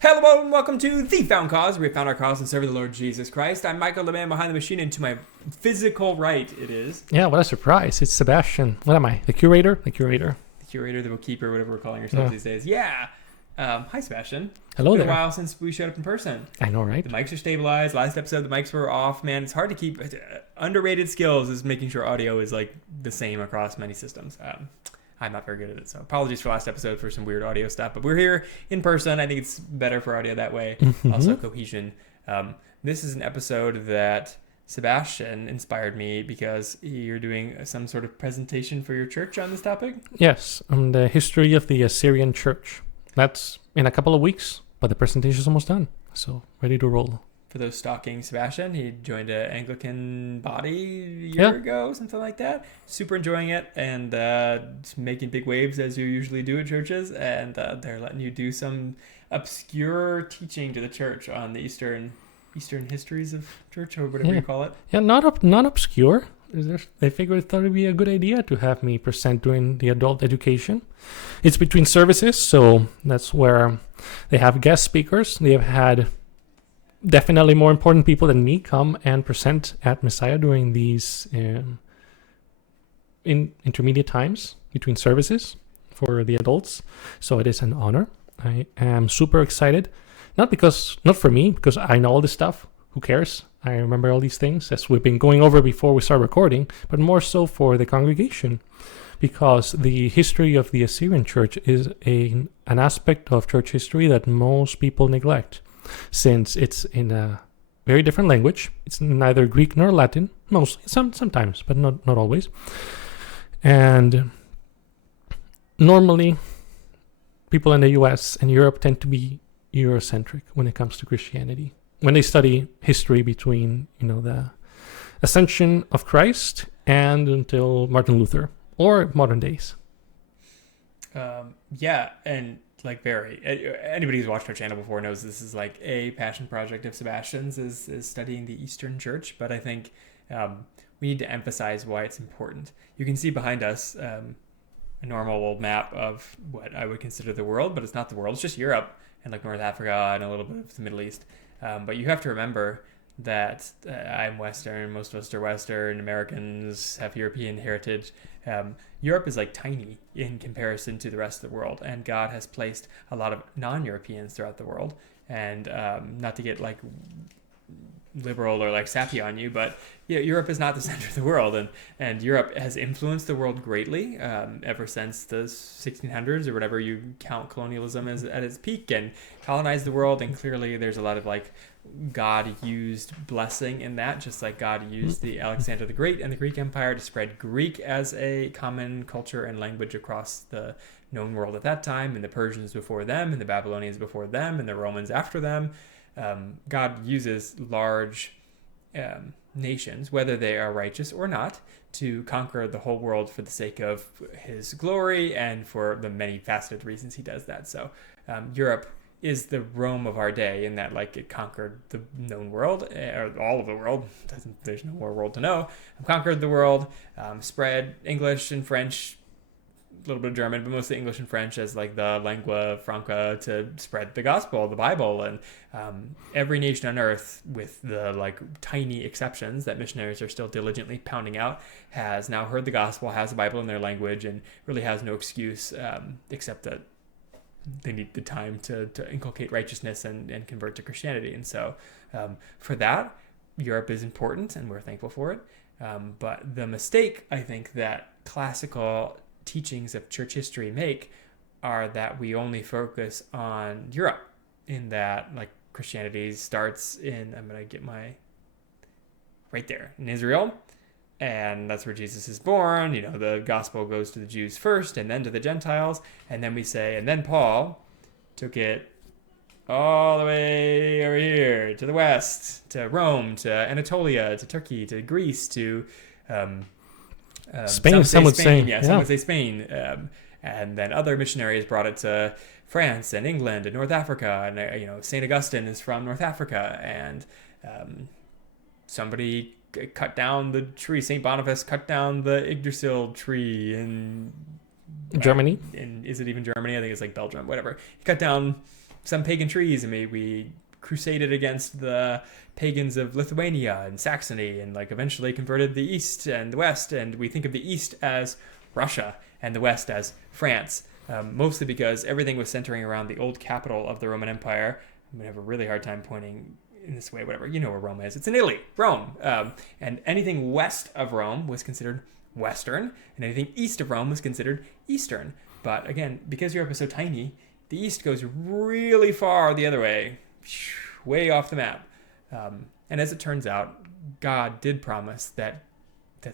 Hello and welcome to The Found Cause. We have found our cause and serve the Lord Jesus Christ. I'm Michael, the man behind the machine, and to my physical right it is... Yeah, what a surprise. It's Sebastian. What am I? The curator? The curator. The curator, the bookkeeper, whatever we're calling ourselves these days. Yeah! Hi, Sebastian. Hello It's there. been a while since we showed up in person. I know, right? The mics are stabilized. Last episode, the mics were off. Man, it's hard to keep... underrated skills is making sure audio is like the same across many systems. I'm not very good at it, so apologies for last episode for some weird audio stuff. But we're here in person. I think it's better for audio that way. Mm-hmm. Also, cohesion. This is an episode that Sebastian inspired me because you're doing some sort of presentation for your church on this topic. Yes, on the history of the Assyrian church. That's in a couple of weeks, but the presentation is almost done. So, ready to roll. For those stalking Sebastian, he joined an Anglican body a year ago, something like that. Super enjoying it and making big waves as you usually do at churches. And they're letting you do some obscure teaching to the church on the Eastern histories of church, or whatever you call it. Yeah, not obscure. They figured it would be a good idea to have me present during the adult education. It's between services, so that's where they have guest speakers. They have had definitely more important people than me come and present at Messiah during these in intermediate times between services for the adults. So it is an honor. I am super excited. Not for me, because I know all this stuff. Who cares? I remember all these things as we've been going over before we start recording, but more so for the congregation, because the history of the Assyrian church is an aspect of church history that most people neglect. Since it's in a very different language. It's neither Greek nor Latin, sometimes, but not always. And normally, people in the US and Europe tend to be Eurocentric when it comes to Christianity. When they study history between, the ascension of Christ and until Martin Luther, or modern days. And very anybody who's watched our channel before knows this is like a passion project of Sebastian's is studying the Eastern Church, but I think we need to emphasize why it's important. You can see behind us a normal old map of what I would consider the world, but it's not the world. It's just Europe and like North Africa and a little bit of the Middle East. But you have to remember that I'm Western, most of us are Western, Americans have European heritage. Europe is like tiny in comparison to the rest of the world, and God has placed a lot of non-Europeans throughout the world. And not to get like liberal or like sappy on you, but Europe is not the center of the world, and Europe has influenced the world greatly ever since the 1600s or whatever you count colonialism as at its peak, and colonized the world. And clearly there's a lot of like God used blessing in that, just like God used the Alexander the Great and the Greek Empire to spread Greek as a common culture and language across the known world at that time, and the Persians before them, and the Babylonians before them, and the Romans after them. God uses large nations, whether they are righteous or not, to conquer the whole world for the sake of his glory and for the many faceted reasons he does that. So Europe is the Rome of our day in that like it conquered the known world, or all of the world. There's no more world to know. Conquered the world, spread English and French, a little bit of German, but mostly English and French as like the lingua franca to spread the gospel, the Bible. And every nation on earth, with the like tiny exceptions that missionaries are still diligently pounding out, has now heard the gospel, has the Bible in their language, and really has no excuse except that they need the time to inculcate righteousness and convert to Christianity. And so for that, Europe is important, and we're thankful for it. But the mistake, I think, that classical teachings of church history make are that we only focus on Europe, in that like Christianity starts in, I'm going to get my right there, in Israel. And that's where Jesus is born. The gospel goes to the Jews first and then to the Gentiles. And then we say, and then Paul took it all the way over here to the west, to Rome, to Anatolia, to Turkey, to Greece, to Spain, some would say. Yeah, some would say Spain. And then other missionaries brought it to France and England and North Africa. And, St. Augustine is from North Africa. And somebody cut down the tree. St. Boniface cut down the Yggdrasil tree in Germany. And is it even Germany? I think it's like Belgium, whatever. He cut down some pagan trees, and we crusaded against the pagans of Lithuania and Saxony, and like eventually converted the East and the West, and we think of the East as Russia and the West as France, mostly because everything was centering around the old capital of the Roman Empire. I'm gonna have a really hard time pointing in this way, whatever. You know where Rome is. It's in Italy, Rome. And anything west of Rome was considered Western, and anything east of Rome was considered Eastern. But again, because Europe is so tiny, the East goes really far the other way, way off the map. And as it turns out, God did promise that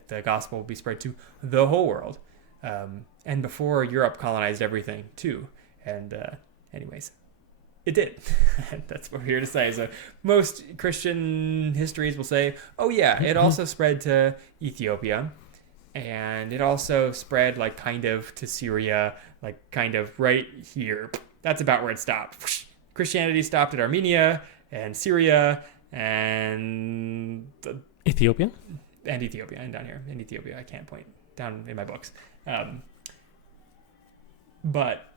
the gospel will be spread to the whole world. And before Europe colonized everything too. And anyways, it did. That's what we're here to say. So most Christian histories will say, oh yeah, it also spread to Ethiopia. And it also spread like kind of to Syria, like kind of right here. That's about where it stopped. Christianity stopped at Armenia and Syria and Ethiopia? And Ethiopia, and down here in Ethiopia. I can't point down in my books. But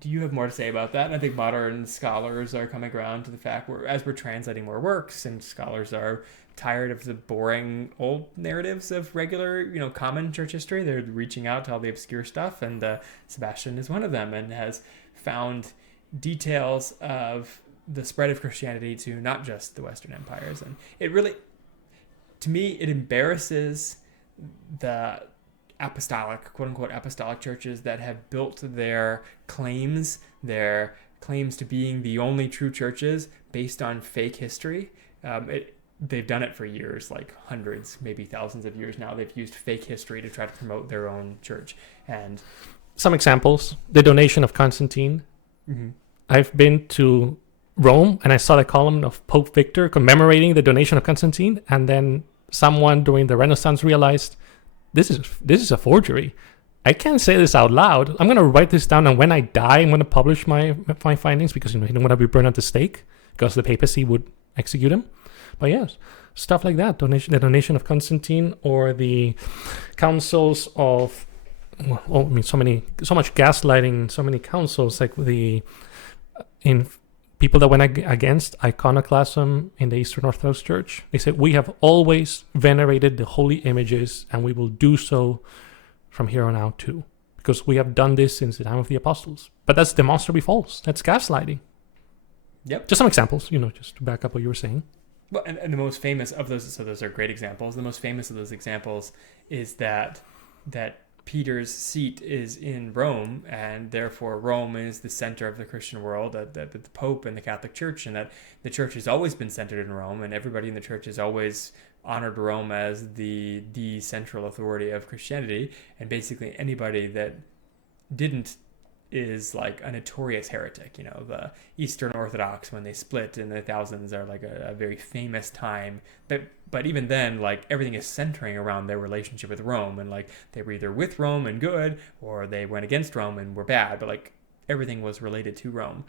do you have more to say about that? I think modern scholars are coming around to the fact where, as we're translating more works, and scholars are tired of the boring old narratives of regular, common church history, they're reaching out to all the obscure stuff, and Sebastian is one of them, and has found details of the spread of Christianity to not just the Western empires. And it really, to me, it embarrasses the apostolic, quote unquote, apostolic churches that have built their claims to being the only true churches based on fake history. They've done it for years, like hundreds, maybe thousands of years now. They've used fake history to try to promote their own church. And some examples: the donation of Constantine. Mm-hmm. I've been to Rome and I saw the column of Pope Victor commemorating the donation of Constantine, and then someone during the Renaissance realized this is a forgery. I can't say this out loud. I'm gonna write this down, and when I die, I'm gonna publish my findings, because he don't want to be burned at the stake, because the papacy would execute him. But yes, stuff like that, the donation of Constantine, or the councils of, so much gaslighting, so many councils, like in people that went against iconoclasm in the Eastern Orthodox Church. They said, we have always venerated the holy images, and we will do so from here on out too, because we have done this since the time of the apostles. But that's demonstrably false. That's gaslighting. Yep. Just some examples, just to back up what you were saying. Well, and the most famous of those, so those are great examples. The most famous of those examples is that Peter's seat is in Rome, and therefore Rome is the center of the Christian world, that the Pope and the Catholic Church, and that the church has always been centered in Rome, and everybody in the church has always honored Rome as the central authority of Christianity, and basically anybody that didn't is like a notorious heretic. The Eastern Orthodox, when they split in the thousands, are like a very famous time. But even then, like, everything is centering around their relationship with Rome, and like they were either with Rome and good, or they went against Rome and were bad. But like everything was related to Rome.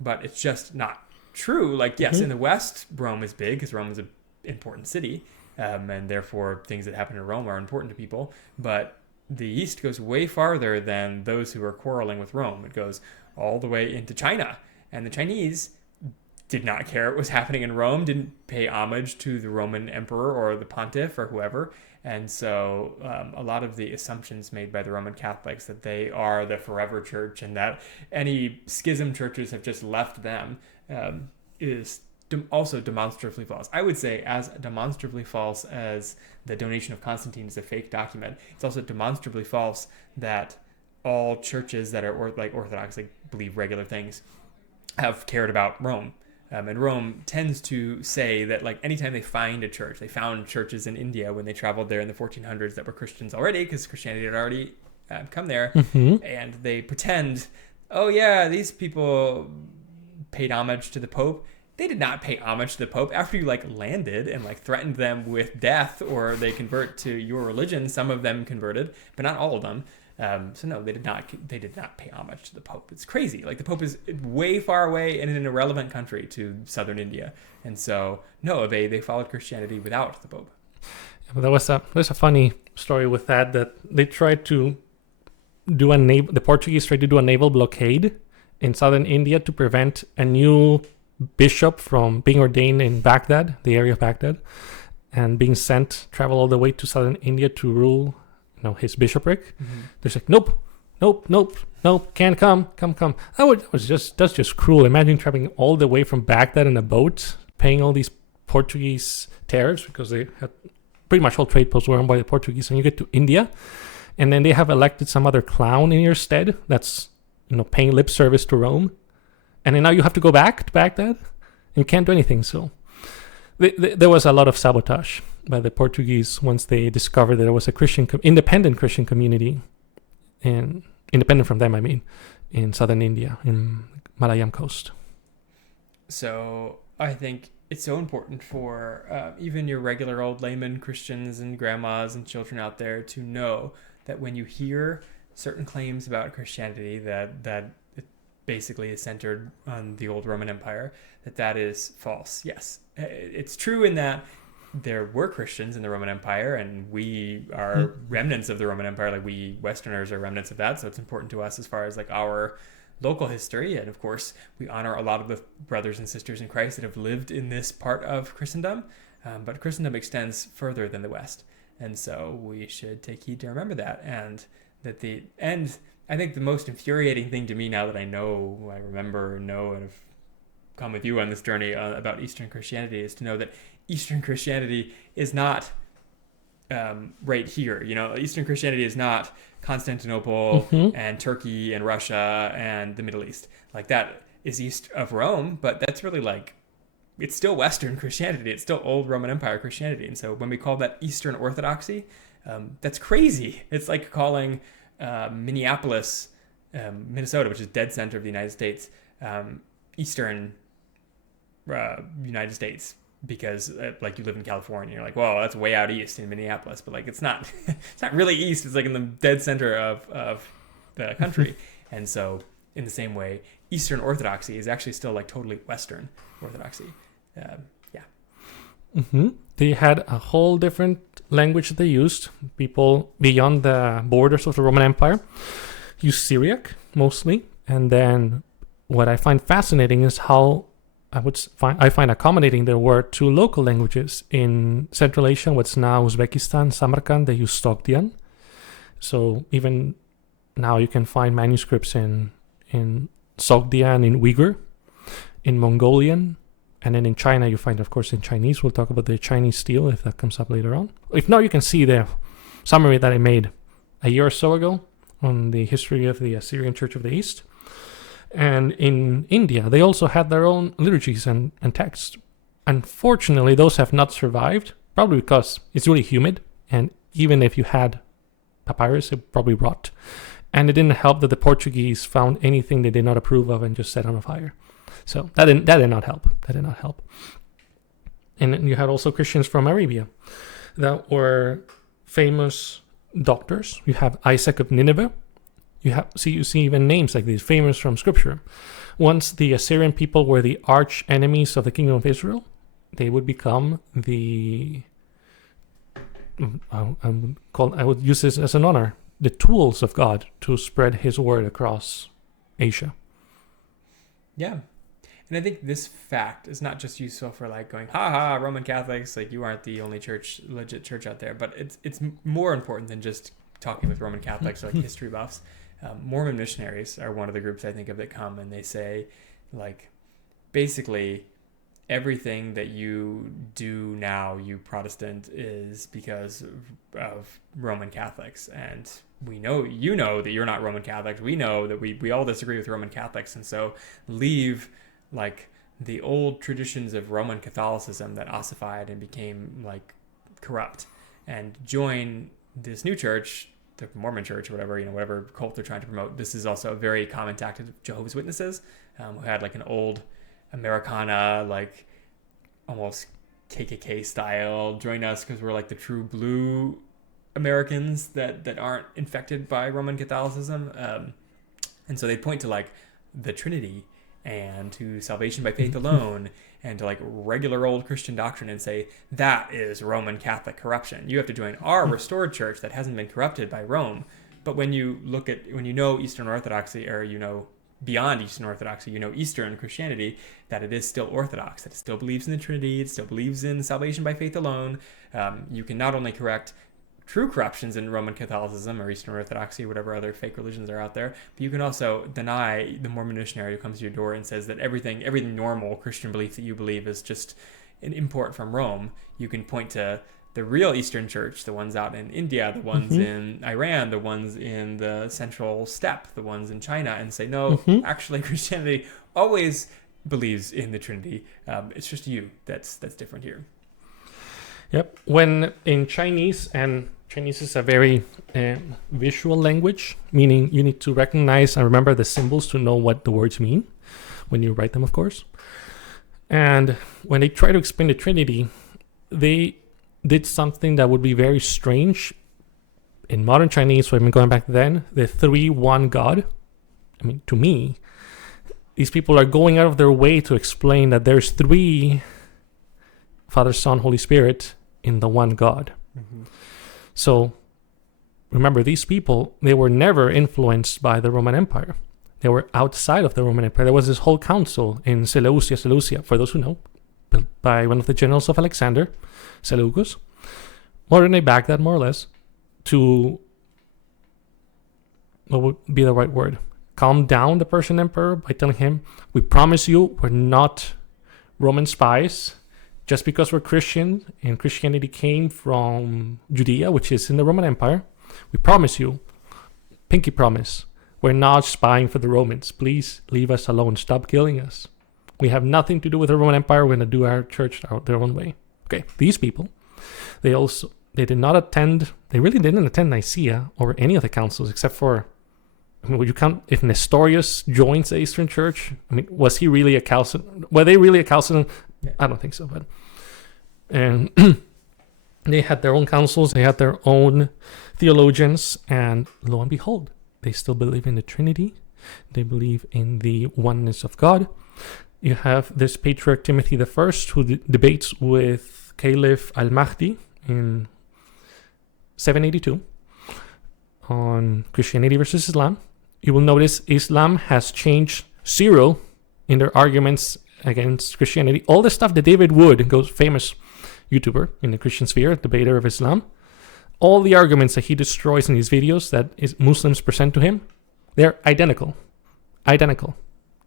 But it's just not true. Like, yes, in the West, Rome is big because Rome is an important city, and therefore things that happen in Rome are important to people. But the East goes way farther than those who are quarreling with Rome. It goes all the way into China. And the Chinese did not care what was happening in Rome, didn't pay homage to the Roman emperor or the pontiff or whoever. And so a lot of the assumptions made by the Roman Catholics that they are the forever church, and that any schism churches have just left them, is also demonstrably false. I would say as demonstrably false as the donation of Constantine is a fake document, it's also demonstrably false that all churches that are Orthodox, like believe regular things, have cared about Rome. And Rome tends to say that, like, anytime they find a church, they found churches in India when they traveled there in the 1400s that were Christians already, because Christianity had already come there, and they pretend, oh yeah, these people paid homage to the Pope. They did not pay homage to the Pope. After you landed and threatened them with death, or they convert to your religion, some of them converted, but not all of them. So no, they did not pay homage to the Pope. It's crazy. The Pope is way far away in an irrelevant country to southern India, and so no, they followed Christianity without the Pope. There's a funny story with that they tried to do the Portuguese tried to do a naval blockade, in southern India to prevent a new bishop from being ordained in Baghdad, the area of Baghdad, and being sent, travel all the way to southern India to rule, his bishopric. They're like, nope, can't come. That's just cruel. Imagine traveling all the way from Baghdad in a boat, paying all these Portuguese tariffs, because they had pretty much all trade posts were owned by the Portuguese, and you get to India, and then they have elected some other clown in your stead that's, paying lip service to Rome, and then now you have to go back to Baghdad, and you can't do anything. So there was a lot of sabotage by the Portuguese once they discovered that there was a independent Christian community, and independent from them, I mean, in southern India, in Malayan coast. So I think it's so important for even your regular old layman Christians and grandmas and children out there to know that when you hear certain claims about Christianity that it basically is centered on the old Roman Empire, that is false. Yes, it's true in that there were Christians in the Roman Empire, and we are remnants of the Roman Empire. Like, we Westerners are remnants of that, so it's important to us as far as like our local history. And of course, we honor a lot of the brothers and sisters in Christ that have lived in this part of Christendom, but Christendom extends further than the West, and so we should take heed to remember that. And I think the most infuriating thing to me, now that I remember and have come with you on this journey about Eastern Christianity, is to know that Eastern Christianity is not right here. Eastern Christianity is not Constantinople and Turkey and Russia and the Middle East. Like, that is east of Rome, but that's really it's still Western Christianity. It's still old Roman Empire Christianity. And so when we call that Eastern Orthodoxy, that's crazy. It's like calling Minneapolis, Minnesota, which is dead center of the United States, Eastern United States, because like you live in California, you're like, well, that's way out east in Minneapolis, but like it's not really east. It's like in the dead center of the country. And so in the same way, Eastern Orthodoxy is actually still like totally Western Orthodoxy. They had a whole different language that they used. People beyond the borders of the Roman Empire used Syriac mostly. And then what I find fascinating is how I find accommodating there were two local languages in Central Asia, what's now Uzbekistan, Samarkand. They use Sogdian. So even now you can find manuscripts in Sogdian, in Uyghur, in Mongolian, and then in China you find, of course, in Chinese. We'll talk about the Chinese stele if that comes up later on. If not, you can see the summary that I made a year or so ago on the history of the Assyrian Church of the East. And in India, they also had their own liturgies and texts. Unfortunately, those have not survived, probably because it's really humid, and even if you had papyrus, it probably rot. And it didn't help that the Portuguese found anything they did not approve of and just set on fire. So that did not help. And then you had also Christians from Arabia that were famous doctors. You have Isaac of Nineveh. You see even names like these, famous from Scripture. Once the Assyrian people were the arch enemies of the kingdom of Israel, they would become I would use this as an honor, the tools of God to spread His word across Asia. Yeah. And I think this fact is not just useful for like going, ha, Roman Catholics, like you aren't the only legit church out there, but it's more important than just talking with Roman Catholics or like history buffs. Mormon missionaries are one of the groups I think of that come and they say, like, basically everything that you do now, you Protestant, is because of Roman Catholics. And we know, that you're not Roman Catholics. We know that we all disagree with Roman Catholics. And so leave like the old traditions of Roman Catholicism that ossified and became like corrupt, and join this new church, the Mormon church, or whatever cult they're trying to promote. This is also a very common tactic of Jehovah's Witnesses, who had like an old Americana, like almost KKK style, join us because we're like the true blue Americans that aren't infected by Roman Catholicism. And so they point to like the Trinity and to salvation by faith alone and to like regular old Christian doctrine and say that is Roman Catholic corruption. You have to join our restored church that hasn't been corrupted by Rome. But when you know Eastern Orthodoxy, or beyond Eastern Orthodoxy, Eastern Christianity, that it is still Orthodox, that it still believes in the Trinity, it still believes in salvation by faith alone. You can not only correct true corruptions in Roman Catholicism or Eastern Orthodoxy, whatever other fake religions are out there, but you can also deny the Mormon missionary who comes to your door and says that everything normal Christian belief that you believe is just an import from Rome. You can point to the real Eastern Church, the ones out in India, the ones in Iran, the ones in the Central Steppe, the ones in China, and say, no, actually Christianity always believes in the Trinity. It's just you that's different here. Yep. When in Chinese, and Chinese is a very visual language, meaning you need to recognize and remember the symbols to know what the words mean when you write them, of course. And when they try to explain the Trinity, they did something that would be very strange in modern Chinese. So I've been going back then, the 3-1 God. I mean, to me, these people are going out of their way to explain that there's 3 Father, Son, Holy Spirit in the one God. So remember, these people, they were never influenced by the Roman Empire. They were outside of the Roman Empire. There was this whole council in Seleucia, for those who know, built by one of the generals of Alexander, Seleucus. More than they backed that, more or less, to, what would be the right word? Calm down the Persian emperor by telling him, we promise you we're not Roman spies. Just because we're Christian and Christianity came from Judea, which is in the Roman Empire, we promise you, pinky promise, we're not spying for the Romans. Please leave us alone. Stop killing us. We have nothing to do with the Roman Empire. We're going to do our church their own way. Okay, these people, they really didn't attend Nicaea or any of the councils except for, would you count if Nestorius joins the Eastern Church? I mean, was he really a Chalcedon? Were they really a Chalcedon? I don't think so, but and they had their own councils, they had their own theologians, and lo and behold, they still believe in the Trinity. They believe in the oneness of God. You have this Patriarch Timothy I who debates with Caliph al-Mahdi in 782 on Christianity versus Islam. You will notice Islam has changed zero in their arguments against Christianity. All the stuff that David Wood, goes famous YouTuber in the Christian sphere, debater of Islam, all the arguments that he destroys in his videos that Muslims present to him, they're identical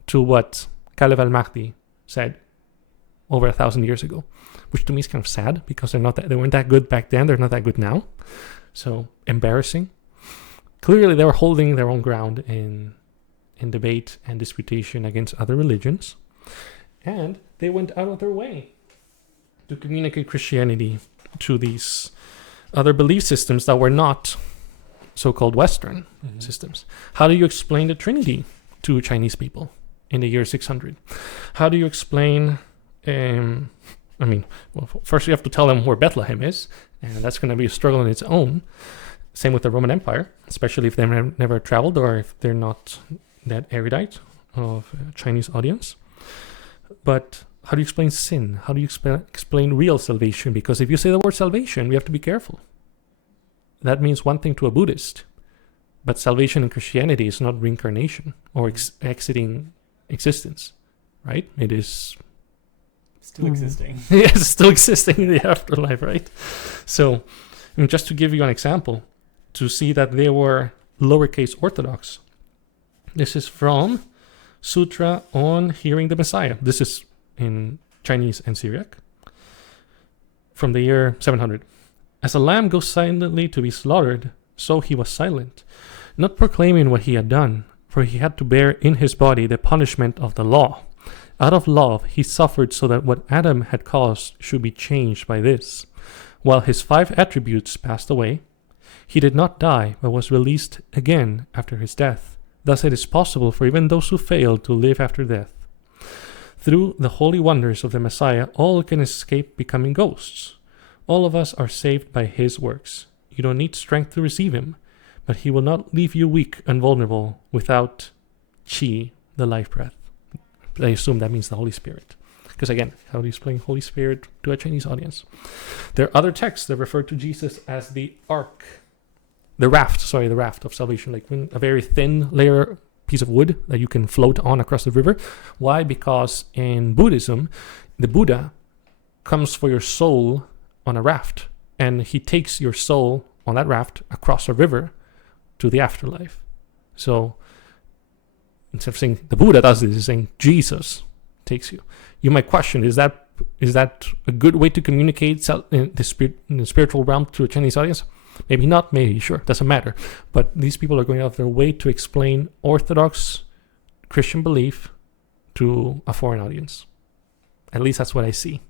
to what Caliph al-Mahdi said over 1,000 years ago, which to me is kind of sad because they weren't that good back then. They're not that good now. So embarrassing. Clearly, they were holding their own ground in debate and disputation against other religions. And they went out of their way to communicate Christianity to these other belief systems that were not so-called Western systems. How do you explain the Trinity to Chinese people in the year 600? How do you explain... first you have to tell them where Bethlehem is, and that's going to be a struggle on its own. Same with the Roman Empire, especially if they've never traveled or if they're not that erudite of a Chinese audience. But how do you explain sin? How do you explain real salvation? Because if you say the word salvation, we have to be careful. That means one thing to a Buddhist, but salvation in Christianity is not reincarnation or exiting existence, right? It is still existing. Yes, still existing in the afterlife, right? So, just to give you an example, to see that they were lowercase Orthodox. This is from Sutra on Hearing the Messiah. This is in Chinese and Syriac from the year 700. As a lamb goes silently to be slaughtered, so he was silent, not proclaiming what he had done, for he had to bear in his body the punishment of the law. Out of love, he suffered so that what Adam had caused should be changed by this. While his 5 attributes passed away, he did not die, but was released again after his death. Thus it is possible for even those who fail to live after death. Through the holy wonders of the Messiah, all can escape becoming ghosts. All of us are saved by his works. You don't need strength to receive him, but he will not leave you weak and vulnerable without Qi, the life breath. I assume that means the Holy Spirit. Because again, how do you explain Holy Spirit to a Chinese audience? There are other texts that refer to Jesus as the raft of salvation, like a very thin layer piece of wood that you can float on across the river. Why? Because in Buddhism, the Buddha comes for your soul on a raft, and he takes your soul on that raft across a river to the afterlife. So instead of saying the Buddha does this, he's saying Jesus takes you. You might question, is that a good way to communicate in the spiritual realm to a Chinese audience? Maybe not, maybe, sure, doesn't matter. But these people are going out of their way to explain Orthodox Christian belief to a foreign audience. At least that's what I see.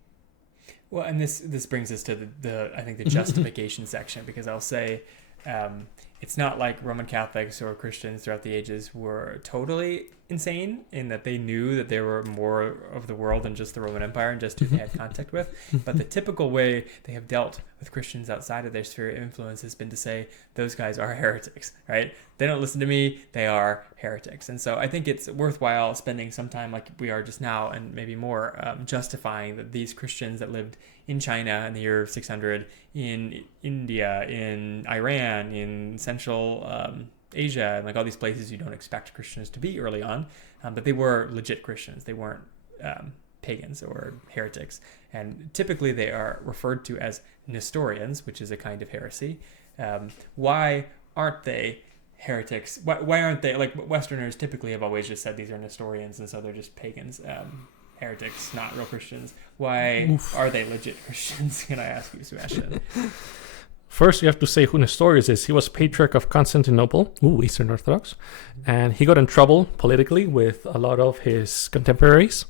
Well, and this brings us to the I think the justification section, because I'll say it's not like Roman Catholics or Christians throughout the ages were totally insane in that they knew that there were more of the world than just the Roman Empire and just who they had contact with. But the typical way they have dealt with Christians outside of their sphere of influence has been to say, those guys are heretics, right? They don't listen to me, they are heretics. And so I think it's worthwhile spending some time, like we are just now, and maybe more, justifying that these Christians that lived in China in the year 600, in India, in Iran, in Central Asia, and like all these places you don't expect Christians to be early on, but they were legit Christians. They weren't pagans or heretics. And typically they are referred to as Nestorians, which is a kind of heresy. Why aren't they heretics? Why aren't they, like Westerners typically have always just said these are Nestorians, and so they're just pagans. Heretics, not real Christians. Why are they legit Christians? Can I ask you, Sebastian? First, you have to say who Nestorius is. He was Patriarch of Constantinople, Eastern Orthodox, and he got in trouble politically with a lot of his contemporaries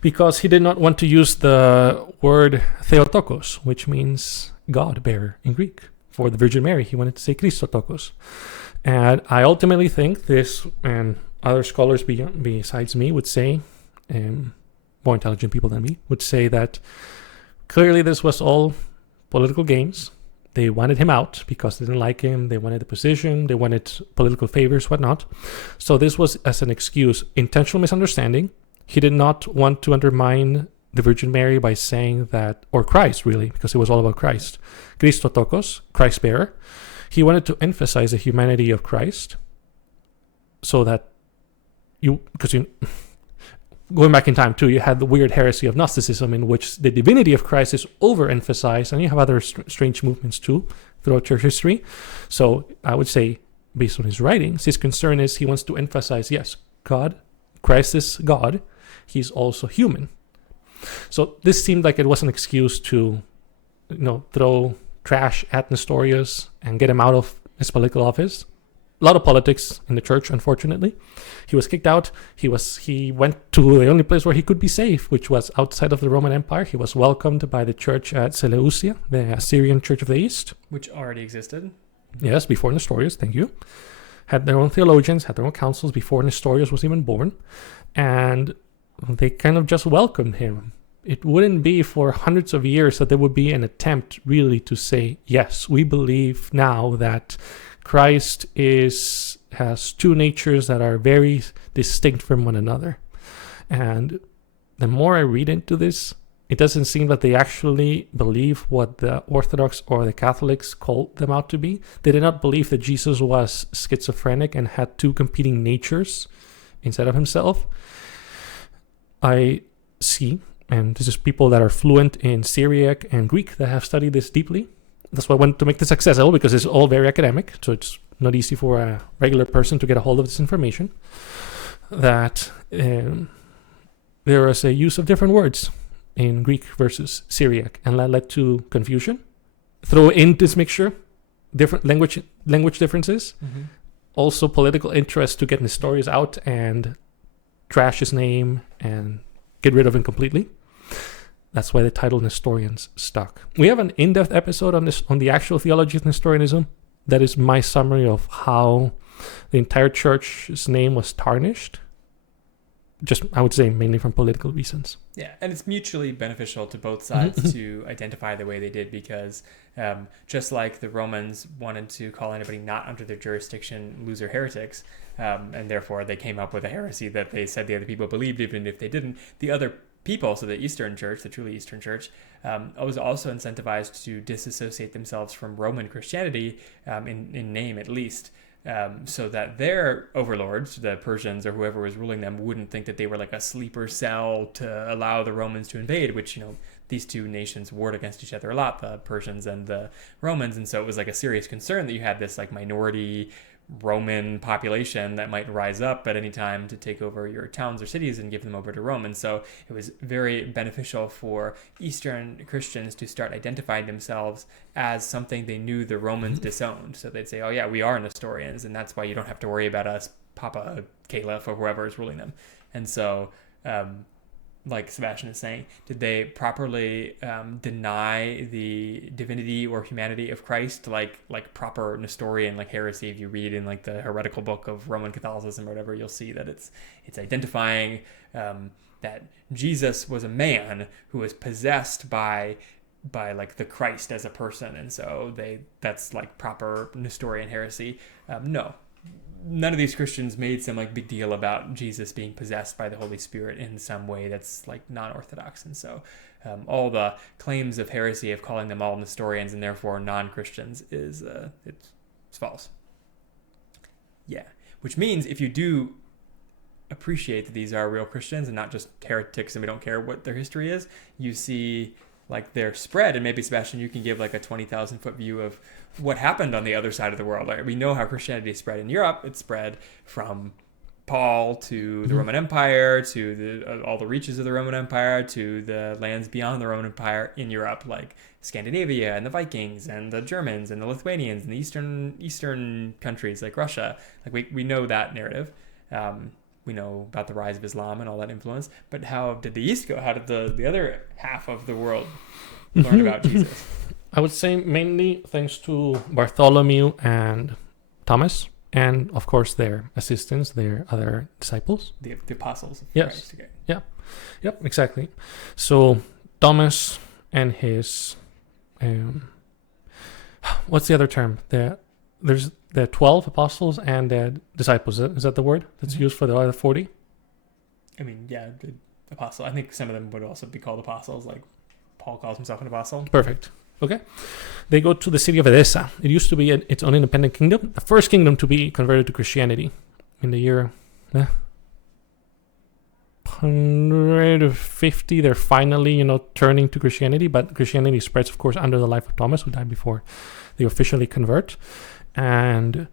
because he did not want to use the word Theotokos, which means God-bearer in Greek. For the Virgin Mary, he wanted to say Christotokos. And I ultimately think this, and other scholars besides me would say, more intelligent people than me, would say that clearly this was all political games. They wanted him out because they didn't like him. They wanted the position. They wanted political favors, whatnot. So this was as an excuse, intentional misunderstanding. He did not want to undermine the Virgin Mary by saying that, or Christ really, because it was all about Christ. Christotokos, Christ bearer. He wanted to emphasize the humanity of Christ so that going back in time too, you had the weird heresy of Gnosticism in which the divinity of Christ is overemphasized, and you have other strange movements too throughout church history. So I would say, based on his writings, his concern is he wants to emphasize, yes, God, Christ is God, he's also human. So this seemed like it was an excuse to, throw trash at Nestorius and get him out of his political office. A lot of politics in the church, unfortunately. He was kicked out. He went to the only place where he could be safe, which was outside of the Roman Empire. He was welcomed by the church at Seleucia, the Assyrian Church of the East. Which already existed. Yes, before Nestorius, thank you. Had their own theologians, had their own councils before Nestorius was even born. And they kind of just welcomed him. It wouldn't be for hundreds of years that there would be an attempt really to say, yes, we believe now that Christ has two natures that are very distinct from one another. And the more I read into this, it doesn't seem that they actually believe what the Orthodox or the Catholics called them out to be. They did not believe that Jesus was schizophrenic and had two competing natures inside of himself. I see, and this is people that are fluent in Syriac and Greek that have studied this deeply. That's why I wanted to make this accessible, because it's all very academic, so it's not easy for a regular person to get a hold of this information. That there is a use of different words in Greek versus Syriac, and that led to confusion. Throw in this mixture, different language differences, also political interest to get Nestorius out and trash his name and get rid of him completely. That's why the title Nestorians stuck. We have an in-depth episode on this, on the actual theology of Nestorianism. That is my summary of how the entire church's name was tarnished. Just, I would say, mainly from political reasons. Yeah, and it's mutually beneficial to both sides to identify the way they did, because just like the Romans wanted to call anybody not under their jurisdiction loser heretics, and therefore they came up with a heresy that they said the other people believed even if they didn't, the other people, so the Eastern Church, the truly Eastern Church, was also incentivized to disassociate themselves from Roman Christianity, in name at least. so that their overlords, the Persians or whoever was ruling them, wouldn't think that they were like a sleeper cell to allow the Romans to invade, which, these two nations warred against each other a lot, the Persians and the Romans. And so it was like a serious concern that you had this like minority Roman population that might rise up at any time to take over your towns or cities and give them over to Rome. And so it was very beneficial for Eastern Christians to start identifying themselves as something they knew the Romans disowned. So they'd say, oh yeah, we are Nestorians, and that's why you don't have to worry about us, Papa Caliph or whoever is ruling them. And so like Sebastian is saying, did they properly deny the divinity or humanity of Christ, like proper Nestorian like heresy? If you read in like the heretical book of Roman Catholicism or whatever, you'll see that it's identifying that Jesus was a man who was possessed by like the Christ as a person, and so that's like proper Nestorian heresy. No. None of these Christians made some like big deal about Jesus being possessed by the Holy Spirit in some way that's like non-orthodox. And so all the claims of heresy of calling them all Nestorians and therefore non-Christians is it's false. Yeah, which means if you do appreciate that these are real Christians and not just heretics and we don't care what their history is, you see like their spread. And maybe Sebastian, you can give like a 20,000 foot view of what happened on the other side of the world. Like, we know how Christianity spread in Europe. It spread from Paul to the Roman Empire, to all the reaches of the Roman Empire, to the lands beyond the Roman Empire in Europe, like Scandinavia and the Vikings and the Germans and the Lithuanians and the eastern countries like Russia. Like we know that narrative. We know about the rise of Islam and all that influence. But how did the East go? How did the other half of the world learn about Jesus? I would say mainly thanks to Bartholomew and Thomas, and of course their assistants, their other disciples. The apostles of yes. Christ. Okay. Yeah. Yep, exactly. So Thomas and his what's the other term? There's the 12 apostles and the disciples. Is that the word that's used for the other 40? I mean, yeah, the apostle. I think some of them would also be called apostles, like Paul calls himself an apostle. Perfect. Okay. They go to the city of Edessa. It used to be its own independent kingdom, the first kingdom to be converted to Christianity in the year 150. They're finally, turning to Christianity, but Christianity spreads, of course, under the life of Thomas, who died before they officially convert, and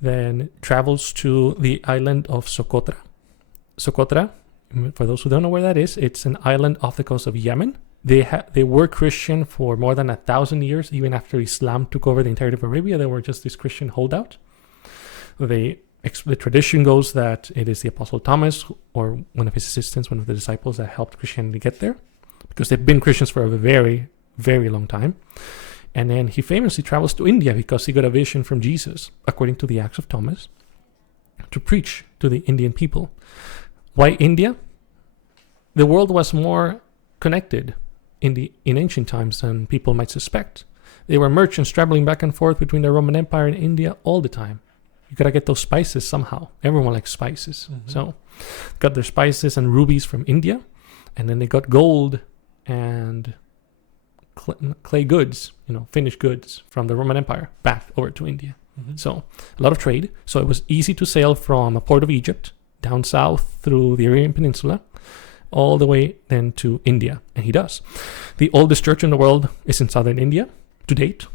then travels to the island of Socotra. Socotra, for those who don't know where that is, it's an island off the coast of Yemen. They were Christian for more than 1,000 years. Even after Islam took over the entirety of Arabia, they were just this Christian holdout. The tradition goes that it is the Apostle Thomas or one of his assistants, one of the disciples, that helped Christianity get there, because they've been Christians for a very, very long time. And then he famously travels to India because he got a vision from Jesus, according to the Acts of Thomas, to preach to the Indian people. Why India? The world was more connected in ancient times than people might suspect. They were merchants traveling back and forth between the Roman Empire and India all the time. You gotta get those spices somehow. Everyone likes spices. Mm-hmm. So got their spices and rubies from India, and then they got gold and clay goods, finished goods from the Roman Empire back over to India. Mm-hmm. So a lot of trade. So it was easy to sail from a port of Egypt down south through the Arabian Peninsula all the way then to India, and he does. The oldest church in the world is in southern India to date,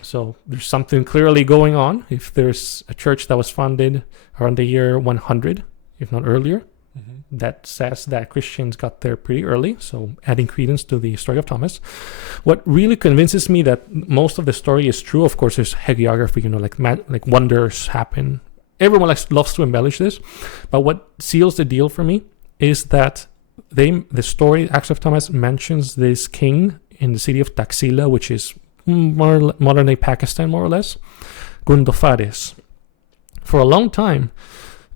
so there's something clearly going on. If there's a church that was founded around the year 100, if not earlier, that says that Christians got there pretty early, so adding credence to the story of Thomas. What really convinces me that most of the story is true, of course, there's hagiography, like wonders happen. Everyone loves to embellish this, but what seals the deal for me is that the story, Acts of Thomas, mentions this king in the city of Taxila, which is modern day Pakistan, more or less, Gundofares. For a long time,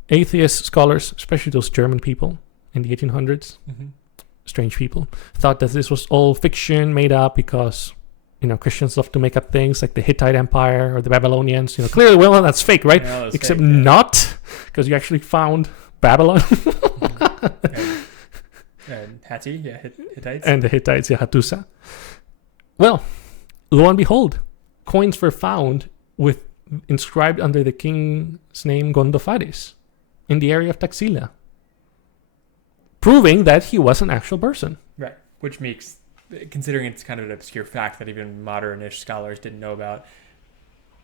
atheist scholars, especially those German people in the 1800s, strange people, thought that this was all fiction made up because, Christians love to make up things like the Hittite Empire or the Babylonians. Clearly, well, that's fake, right? Yeah, that's Except fake, yeah. Not, because you actually found Babylon. Hittites. And the Hittites, Hattusa. Well, lo and behold, coins were found with inscribed under the king's name Gondophares in the area of Taxila, proving that he was an actual person. Right, which makes, considering it's kind of an obscure fact that even modern-ish scholars didn't know about,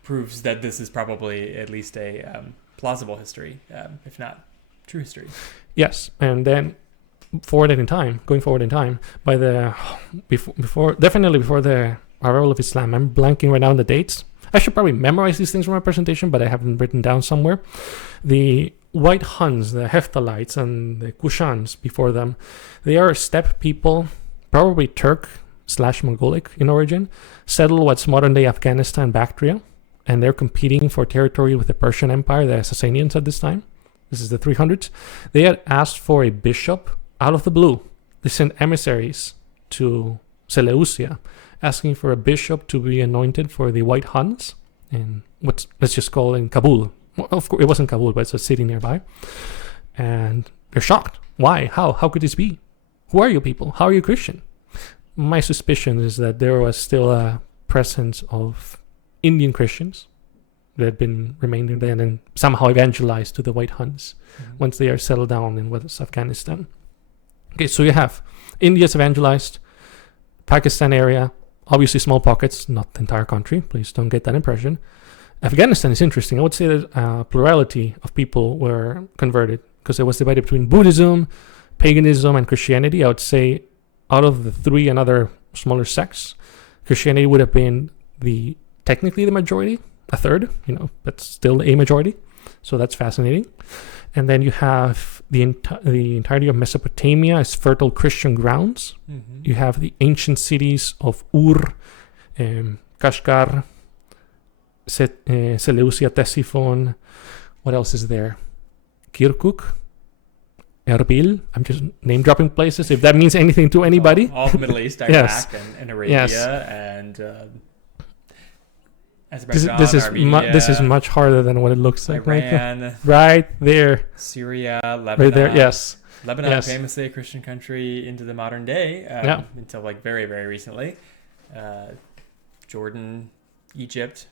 proves that this is probably at least a plausible history, if not true history. Yes, and then going forward in time, by the before the arrival of Islam, I'm blanking right now on the dates. I should probably memorize these things from my presentation, but I have them written down somewhere. The White Huns, the Hephthalites, and the Kushans before them, they are steppe people, probably Turk/Mongolic in origin, settled what's modern-day Afghanistan, Bactria, and they're competing for territory with the Persian Empire, the Sasanians at this time. This is the 300s. They had asked for a bishop out of the blue. They sent emissaries to Seleucia, asking for a bishop to be anointed for the White Huns in let's just call it in Kabul. Well, of course, it wasn't Kabul, but it's a city nearby. And they're shocked. Why? How? How could this be? Who are you people? How are you Christian? My suspicion is that there was still a presence of Indian Christians that had been remaining there and then somehow evangelized to the White Huns once they are settled down in West Afghanistan. Okay, so you have India's evangelized, Pakistan area, obviously small pockets, not the entire country. Please don't get that impression. Afghanistan is interesting. I would say that a plurality of people were converted because it was divided between Buddhism, paganism, and Christianity. I would say out of the three and other smaller sects, Christianity would have been technically the majority, a third, but still a majority. So that's fascinating. And then you have the entirety of Mesopotamia as fertile Christian grounds. Mm-hmm. You have the ancient cities of Ur, Kashgar, Seleucia, Ctesiphon. What else is there? Kirkuk, Erbil. I'm just name dropping places. If that means anything to anybody. All the Middle East, Iraq, yes. and Arabia, yes. And Azerbaijan, this is much harder than what it looks like. Iran, right there. Syria, Lebanon. Right there, yes. Lebanon, yes. Famously a Christian country into the modern day, until like very, very recently. Jordan, Egypt.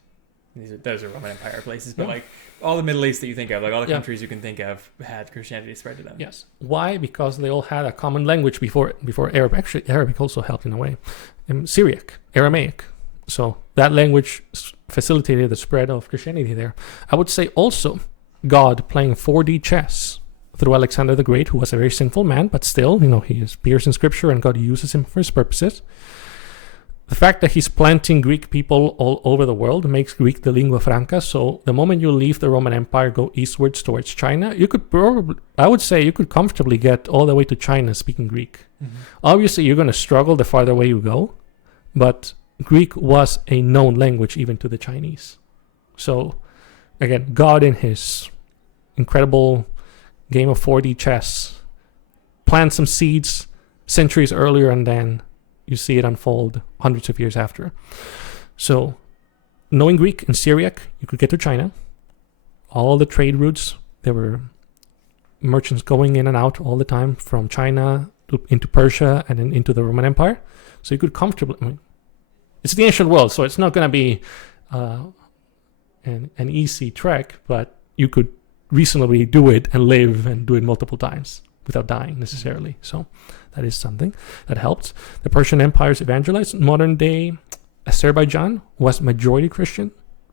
Those are Roman Empire places, but like all the Middle East that you think of, like all the countries you can think of, had Christianity spread to them. Yes. Why? Because they all had a common language before Arabic. Actually, Arabic also helped in a way. Syriac, Aramaic. So that language facilitated the spread of Christianity there. I would say also God playing 4D chess through Alexander the Great, who was a very sinful man, but still, he appears in scripture and God uses him for his purposes. The fact that he's planting Greek people all over the world makes Greek the lingua franca. So the moment you leave the Roman Empire, go eastwards towards China, you could comfortably get all the way to China speaking Greek. Mm-hmm. Obviously, you're going to struggle the farther away you go, but Greek was a known language even to the Chinese. So again, God in his incredible game of 4D chess plants some seeds centuries earlier, and then you see it unfold hundreds of years after. So knowing Greek and Syriac, you could get to China. All the trade routes, there were merchants going in and out all the time from China into Persia and then into the Roman Empire. So you could comfortably... it's the ancient world, so it's not going to be an easy trek, but you could reasonably do it and live and do it multiple times without dying necessarily. So that is something that helped. The Persian Empire's evangelized. Modern day Azerbaijan was majority Christian.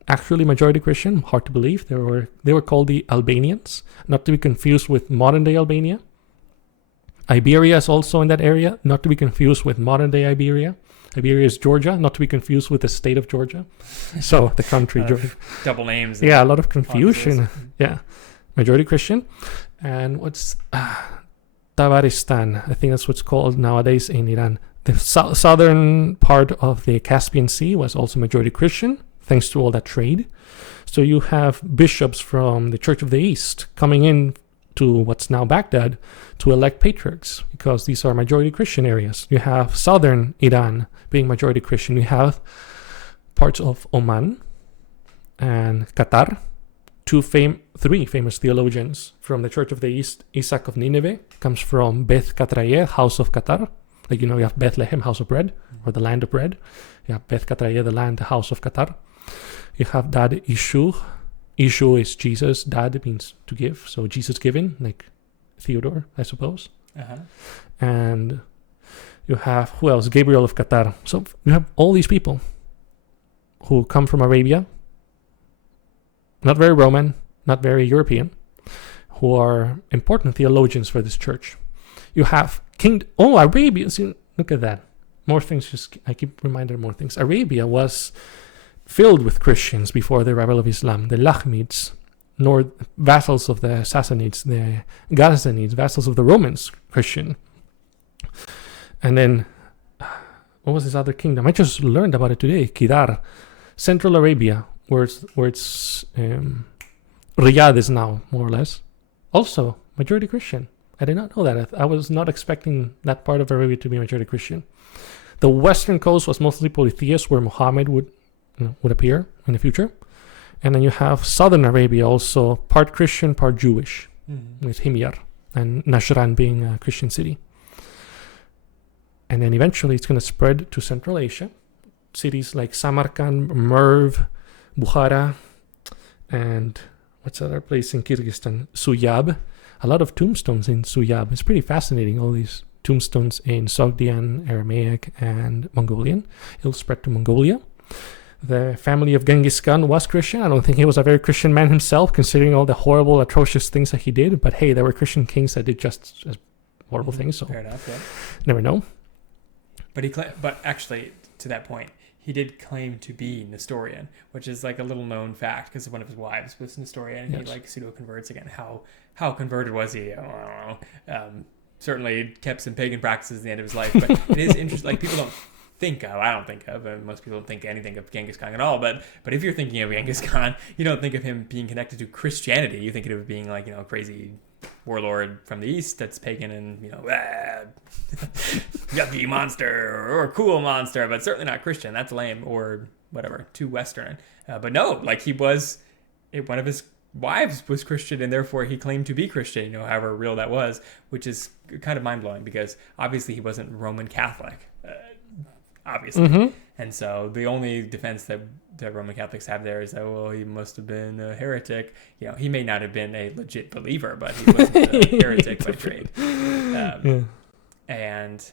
Actually majority Christian, hard to believe. They were called the Albanians, not to be confused with modern day Albania. Iberia is also in that area, not to be confused with modern day Iberia. Iberia is Georgia, not to be confused with the state of Georgia. So the country, Georgia. Double names. Yeah, a lot of confusion. Yeah, majority Christian. And what's Tabaristan? I think that's what's called nowadays in Iran. The southern part of the Caspian Sea was also majority Christian, thanks to all that trade. So you have bishops from the Church of the East coming in to what's now Baghdad to elect patriarchs, because these are majority Christian areas. You have southern Iran being majority Christian. You have parts of Oman and Qatar. Three famous theologians from the Church of the East. Isaac of Nineveh comes from Beth Qatraye, house of Qatar. Like, you have Bethlehem, house of bread, or the land of bread. You have Beth Qatraye, the land, the house of Qatar. You have Dad Ishu. Ishu is Jesus. Dad means to give. So Jesus giving, like Theodore, I suppose. Uh-huh. And you have, who else? Gabriel of Qatar. So you have all these people who come from Arabia, not very Roman, not very European, who are important theologians for this church. You have Arabia. See, look at that. More things, I keep reminding more things. Arabia was filled with Christians before the arrival of Islam. The Lahmids, vassals of the Sassanids, the Ghaznanids, vassals of the Romans, Christian. And then, what was this other kingdom? I just learned about it today. Kidar, Central Arabia, where it's Riyadh is now, more or less. Also, majority Christian. I did not know that. I was not expecting that part of Arabia to be majority Christian. The western coast was mostly polytheist, where Muhammad would appear in the future. And then you have southern Arabia, also part Christian, part Jewish, with Himyar, and Najran being a Christian city. And then eventually it's going to spread to Central Asia. Cities like Samarkand, Merv, Bukhara, and what's that other place in Kyrgyzstan? Suyab. A lot of tombstones in Suyab. It's pretty fascinating, all these tombstones in Sogdian, Aramaic, and Mongolian. It'll spread to Mongolia. The family of Genghis Khan was Christian. I don't think he was a very Christian man himself, considering all the horrible, atrocious things that he did. But hey, there were Christian kings that did just as horrible things. So fair enough, yeah. Never know. But actually, to that point, he did claim to be Nestorian, which is like a little known fact because one of his wives was Nestorian. And He like pseudo converts again. How converted was he? I don't know. Certainly kept some pagan practices at the end of his life. But it is interesting. Like people don't think of. I don't think of. And most people don't think anything of Genghis Khan at all. But if you're thinking of Genghis Khan, you don't think of him being connected to Christianity. You think of him being like crazy warlord from the east that's pagan and yucky monster or cool monster, but certainly not Christian. That's lame or whatever, too Western. But no, like one of his wives was Christian and therefore he claimed to be Christian, however real that was, which is kind of mind-blowing because obviously he wasn't Roman Catholic, obviously. Mm-hmm. And so the only defense that Roman Catholics have there is that, well, he must have been a heretic. He may not have been a legit believer, but he wasn't a heretic by trade. And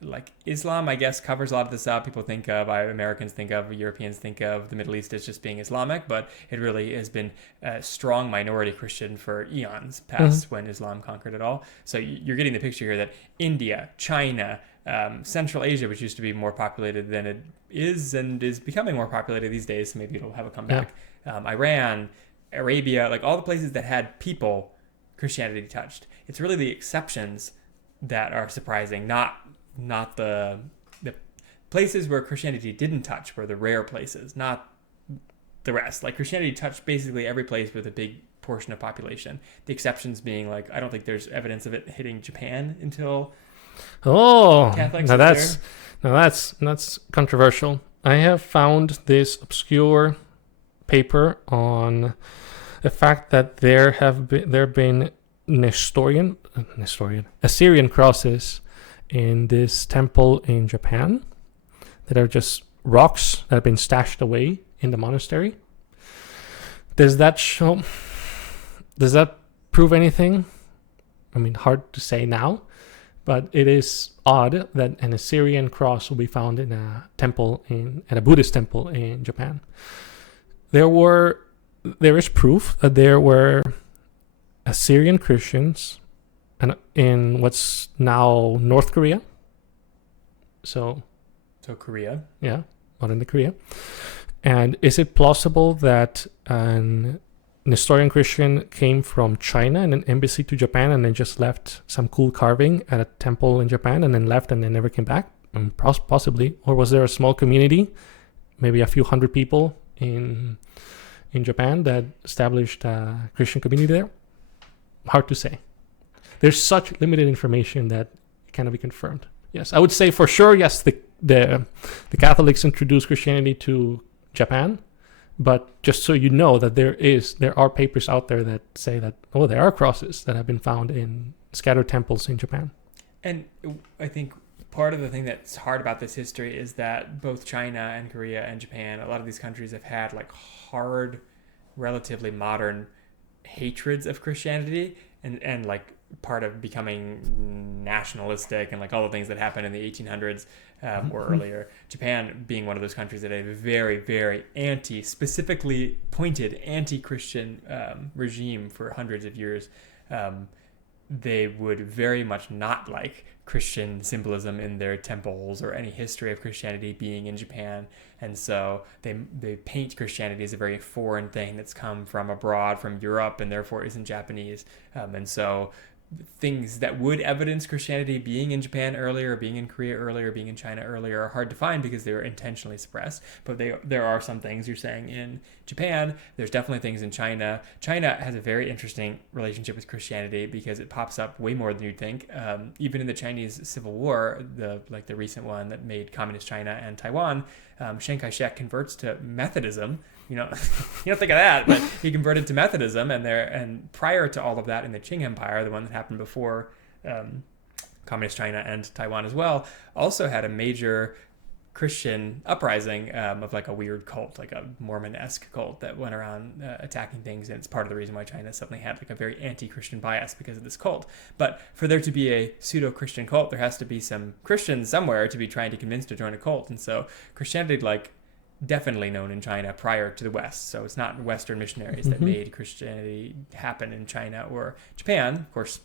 like Islam, I guess, covers a lot of this up. People think of, Americans think of, Europeans think of the Middle East as just being Islamic, but it really has been a strong minority Christian for eons past when Islam conquered it all. So you're getting the picture here that India, China, Central Asia, which used to be more populated than it is and is becoming more populated these days, so maybe it'll have a comeback. Iran, Arabia, like all the places that had people, Christianity touched. It's really the exceptions that are surprising, not the places where Christianity didn't touch were the rare places, not the rest. Like Christianity touched basically every place with a big portion of population. The exceptions being like, I don't think there's evidence of it hitting Japan until Catholics that's controversial. I have found this obscure paper on the fact that there have been Assyrian crosses in this temple in Japan that are just rocks that have been stashed away in the monastery. Does that prove anything? I mean, hard to say now, but it is odd that an Assyrian cross will be found in a temple at a Buddhist temple in Japan. There is proof that there were Assyrian Christians in what's now North Korea. So Korea. Yeah, modern Korea. And is it plausible that an Nestorian Christian came from China in an embassy to Japan and then just left some cool carving at a temple in Japan and then left and then never came back? Possibly. Or was there a small community, maybe a few hundred people in Japan that established a Christian community there? Hard to say. There's such limited information that it cannot be confirmed. Yes, I would say for sure, yes, the Catholics introduced Christianity to Japan, but just so you know that there are papers out there that say that, there are crosses that have been found in scattered temples in Japan. And I think part of the thing that's hard about this history is that both China and Korea and Japan, a lot of these countries have had like hard, relatively modern hatreds of Christianity, and like part of becoming nationalistic and like all the things that happened in the 1800s or earlier. Japan being one of those countries that had a very, very specifically pointed anti-Christian regime for hundreds of years. They would very much not like Christian symbolism in their temples or any history of Christianity being in Japan. And so they paint Christianity as a very foreign thing that's come from abroad, from Europe, and therefore isn't Japanese. And so things that would evidence Christianity being in Japan earlier, being in Korea earlier, being in China earlier are hard to find because they were intentionally suppressed. But there are some things you're saying in Japan. There's definitely things in China. China has a very interesting relationship with Christianity because it pops up way more than you'd think. Even in the Chinese Civil War, the recent one that made communist China and Taiwan, Chiang Kai-shek converts to Methodism. You don't think of that, but he converted to Methodism, and prior to all of that in the Qing Empire, the one that happened before communist China and Taiwan as well, also had a major Christian uprising of like a weird cult, like a Mormon-esque cult that went around attacking things, and it's part of the reason why China suddenly had like a very anti-Christian bias because of this cult. But for there to be a pseudo-Christian cult, there has to be some Christians somewhere to be trying to convince to join a cult, and so Christianity definitely known in China prior to the West. So it's not Western missionaries that made Christianity happen in China or Japan. Of course,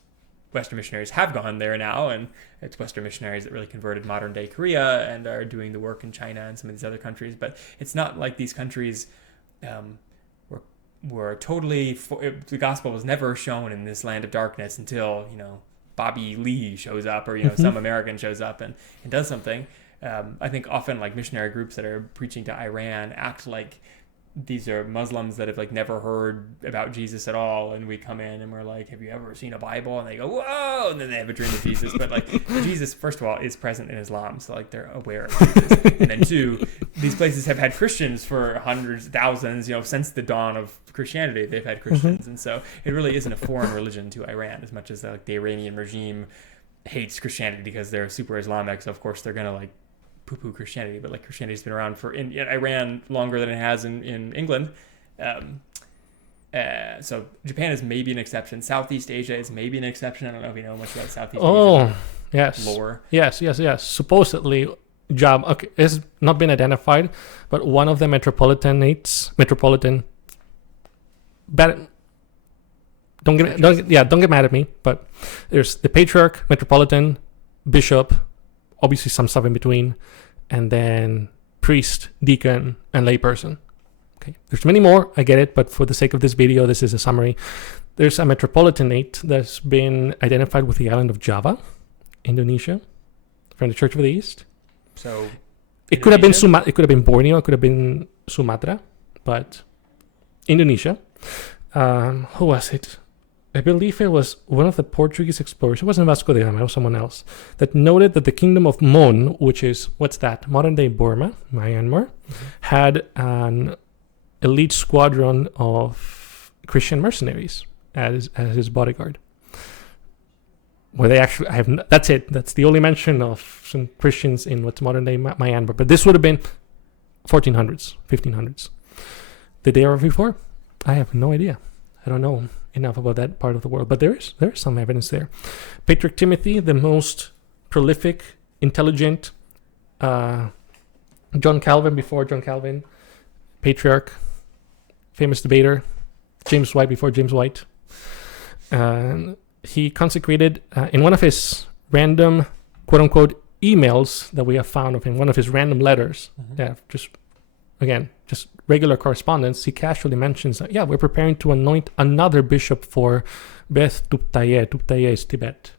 Western missionaries have gone there now, and it's Western missionaries that really converted modern day Korea and are doing the work in China and some of these other countries. But it's not like these countries were totally, the gospel was never shown in this land of darkness until, Bobby Lee shows up or, some American shows up and does something. I think often like missionary groups that are preaching to Iran act like these are Muslims that have never heard about Jesus at all, and we come in and we're like, have you ever seen a Bible? And they go, whoa, and then they have a dream of Jesus. But Jesus, first of all, is present in Islam, so they're aware of Jesus. And then two, these places have had Christians for hundreds, thousands, since the dawn of Christianity, they've had Christians. And so it really isn't a foreign religion to Iran, as much as the Iranian regime hates Christianity because they're super Islamic, so of course they're gonna poo-poo Christianity, but Christianity's been around in Iran longer than it has in England. So Japan is maybe an exception. Southeast Asia is maybe an exception. I don't know if you know much about Southeast Asia. Yes. Lore. Yes. Supposedly, it's not been identified, but one of the metropolitan. Don't get mad at me, but there's the patriarch, metropolitan, bishop, obviously some stuff in between, and then priest, deacon, and layperson. Okay, there's many more, I get it, but for the sake of this video, this is a summary. There's a metropolitanate that's been identified with the island of Java, Indonesia, from the Church of the East. So it could have been it could have been Borneo, it could have been Sumatra, but Indonesia. Who was it? I believe it was one of the Portuguese explorers. It wasn't Vasco da Gama, it was someone else, that noted that the kingdom of Mon, which is, what's that? Modern day Burma, Myanmar, had an elite squadron of Christian mercenaries as his bodyguard. Where they actually, that's it. That's the only mention of some Christians in what's modern day Myanmar. But this would have been 1400s, 1500s. Did they ever before? I have no idea. I don't know enough about that part of the world, but there's some evidence there. Patriarch Timothy, the most prolific, intelligent, John Calvin before John Calvin, patriarch, famous debater, James White before James White. He consecrated in one of his random, quote unquote, emails that we have found of him, one of his random letters, just regular correspondence, he casually mentions that, we're preparing to anoint another bishop for Beth Tuptaye. Tuptaye is Tibet.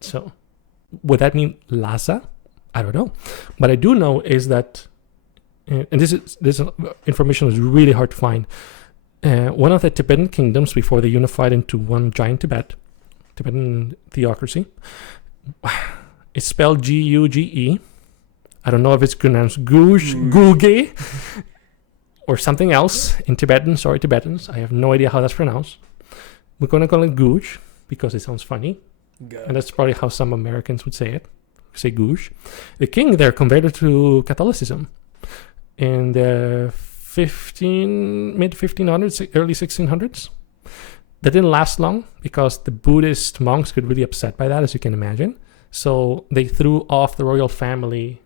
So, would that mean Lhasa? I don't know. What I do know is that, and this information is really hard to find, one of the Tibetan kingdoms before they unified into one giant Tibetan theocracy, it's spelled Guge. I don't know if it's pronounced Guge or something else in Tibetan. Sorry, Tibetans. I have no idea how that's pronounced. We're going to call it Guge because it sounds funny. And that's probably how some Americans would say it. say Gush, the king there converted to Catholicism in the mid 1500s, early 1600s. That didn't last long because the Buddhist monks got really upset by that, as you can imagine. So they threw off the royal family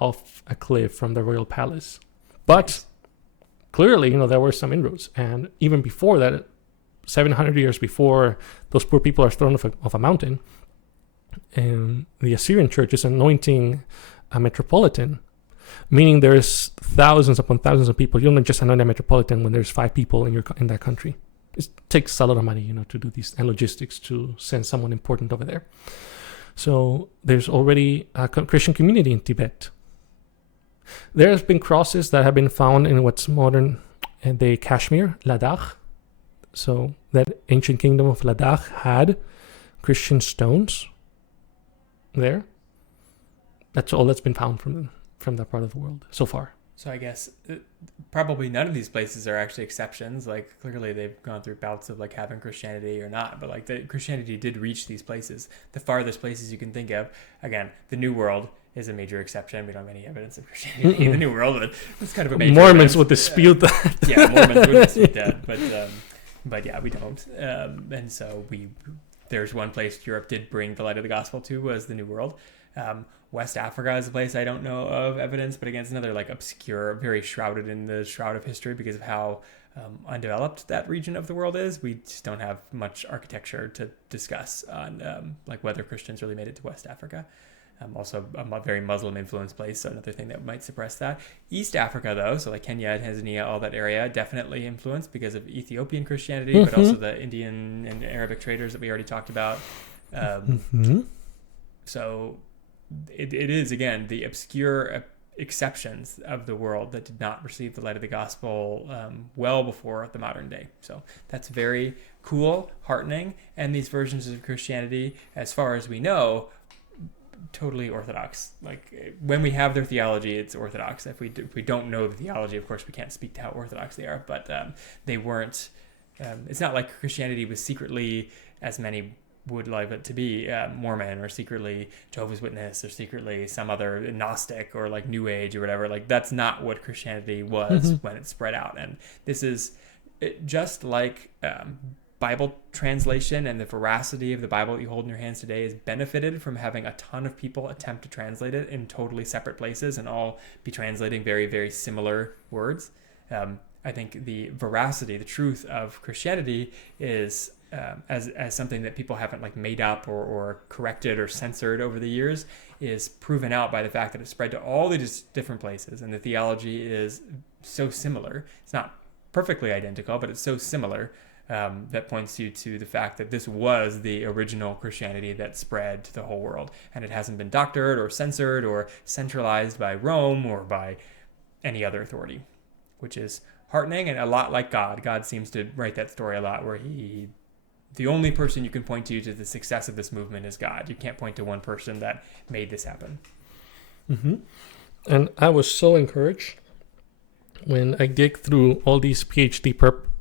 off a cliff from the royal palace. But clearly, there were some inroads. And even before that, 700 years before those poor people are thrown off a mountain, the Assyrian church is anointing a metropolitan, meaning there's thousands upon thousands of people. You don't just anoint a metropolitan when there's 5 people in that country. It takes a lot of money, to do these, and logistics to send someone important over there. So there's already a Christian community in Tibet. There's been crosses that have been found in what's modern the Kashmir, Ladakh. So that ancient kingdom of Ladakh had Christian stones there. That's all that's been found from that part of the world so far. So I guess probably none of these places are actually exceptions. Like clearly they've gone through bouts of like having Christianity or not, but like Christianity did reach these places. The farthest places you can think of, again, the New World is a major exception. We don't have any evidence of Christianity in the New World, but it's kind of a major Mormons would dispute that. Yeah, Mormons would dispute that, but yeah, we don't. And so there's one place Europe did bring the light of the gospel to, was the New World. West Africa is a place I don't know of evidence, but again, it's another like obscure, very shrouded in the shroud of history because of how undeveloped that region of the world is. We just don't have much architecture to discuss on like whether Christians really made it to West Africa. Also a very Muslim influenced place, so another thing that might suppress that. East Africa though, so like Kenya, Tanzania, all that area, definitely influenced because of Ethiopian Christianity, but also the Indian and Arabic traders that we already talked about. So it is, again, the obscure exceptions of the world that did not receive the light of the gospel well before the modern day. So that's very cool, heartening, and these versions of Christianity, as far as we know, totally orthodox. Like when we have their theology, it's orthodox. If we don't know the theology, of course we can't speak to how orthodox they are, but they weren't. It's not like Christianity was secretly, as many would like it to be, Mormon, or secretly Jehovah's Witness, or secretly some other Gnostic or like New Age or whatever. Like that's not what Christianity was when it spread out. And this is just like Bible translation, and the veracity of the Bible that you hold in your hands today is benefited from having a ton of people attempt to translate it in totally separate places and all be translating very, very similar words. I think the veracity, the truth of Christianity is as something that people haven't like made up or corrected or censored over the years, is proven out by the fact that it spread to all these different places, and the theology is so similar. It's not perfectly identical, but it's so similar that points you to the fact that this was the original Christianity that spread to the whole world, and it hasn't been doctored or censored or centralized by Rome or by any other authority, which is heartening and a lot like God. God seems to write that story a lot, where the only person you can point to the success of this movement is God. You can't point to one person that made this happen. And I was so encouraged when I dig through all these PhD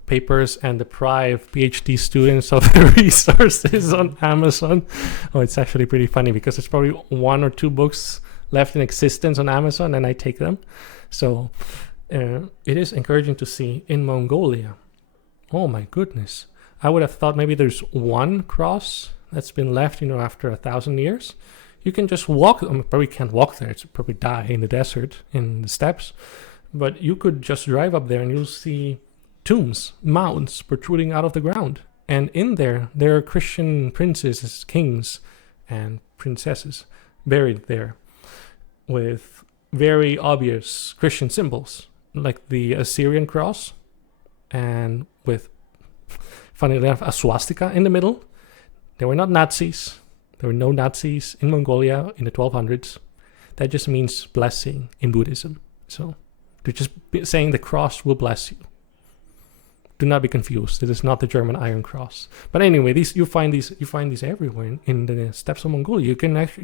papers and deprive PhD students of the resources on Amazon. Oh, it's actually pretty funny because there's probably 1 or 2 books left in existence on Amazon, and I take them. So it is encouraging to see in Mongolia. Oh my goodness. I would have thought maybe there's one cross that's been left, after 1,000 years. You can just walk. Probably can't walk there. It's probably die in the desert, in the steppes. But you could just drive up there and you'll see tombs, mounds protruding out of the ground. And in there are Christian princes, kings, and princesses buried there with very obvious Christian symbols, like the Assyrian cross, and with, funny enough, a swastika in the middle. They were not Nazis. There were no Nazis in Mongolia in the 1200s. That just means blessing in Buddhism. So they're just saying the cross will bless you. Do not be confused. It is not the German Iron Cross. But anyway, you find these everywhere in the steppes of Mongolia. You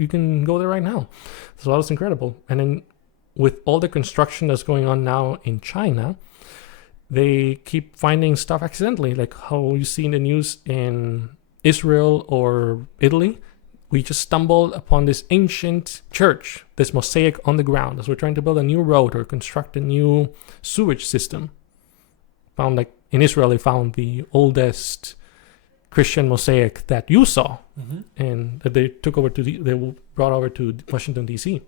can go there right now. So that was incredible. And then with all the construction that's going on now in China, they keep finding stuff accidentally, like how you see in the news in Israel or Italy. we just stumbled upon this ancient church, this mosaic on the ground, as we're trying to build a new road or construct a new sewage system. Found like in Israel, they found the oldest Christian mosaic that you saw, and that they took over they brought over to Washington D.C.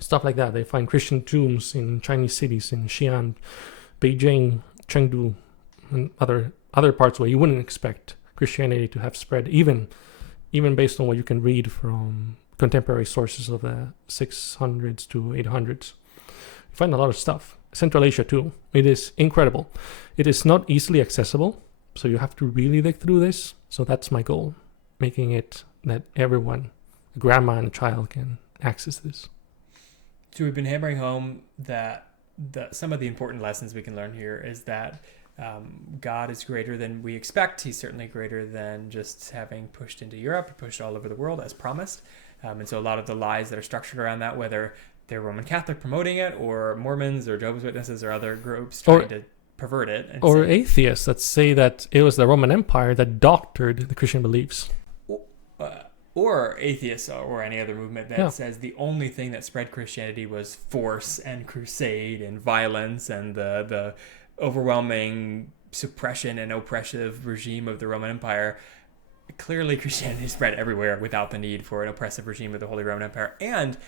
Stuff like that. They find Christian tombs in Chinese cities in Xi'an, Beijing, Chengdu, and other parts where you wouldn't expect Christianity to have spread, even based on what you can read from contemporary sources of the 600s to 800s. You find a lot of stuff. Central Asia too. It is incredible. It is not easily accessible, so you have to really dig through this. So that's my goal, making it that everyone, a grandma and a child, can access this. So we've been hammering home that some of the important lessons we can learn here is that God is greater than we expect. He's certainly greater than just having pushed into Europe, pushed all over the world as promised. And so a lot of the lies that are structured around that, whether they're Roman Catholic promoting it or Mormons or Jehovah's Witnesses or other groups trying to pervert it. And or atheists that say that it was the Roman Empire that doctored the Christian beliefs. Or atheists or any other movement that says the only thing that spread Christianity was force and crusade and violence and the overwhelming suppression and oppressive regime of the Roman Empire. Clearly, Christianity spread everywhere without the need for an oppressive regime of the Holy Roman Empire. And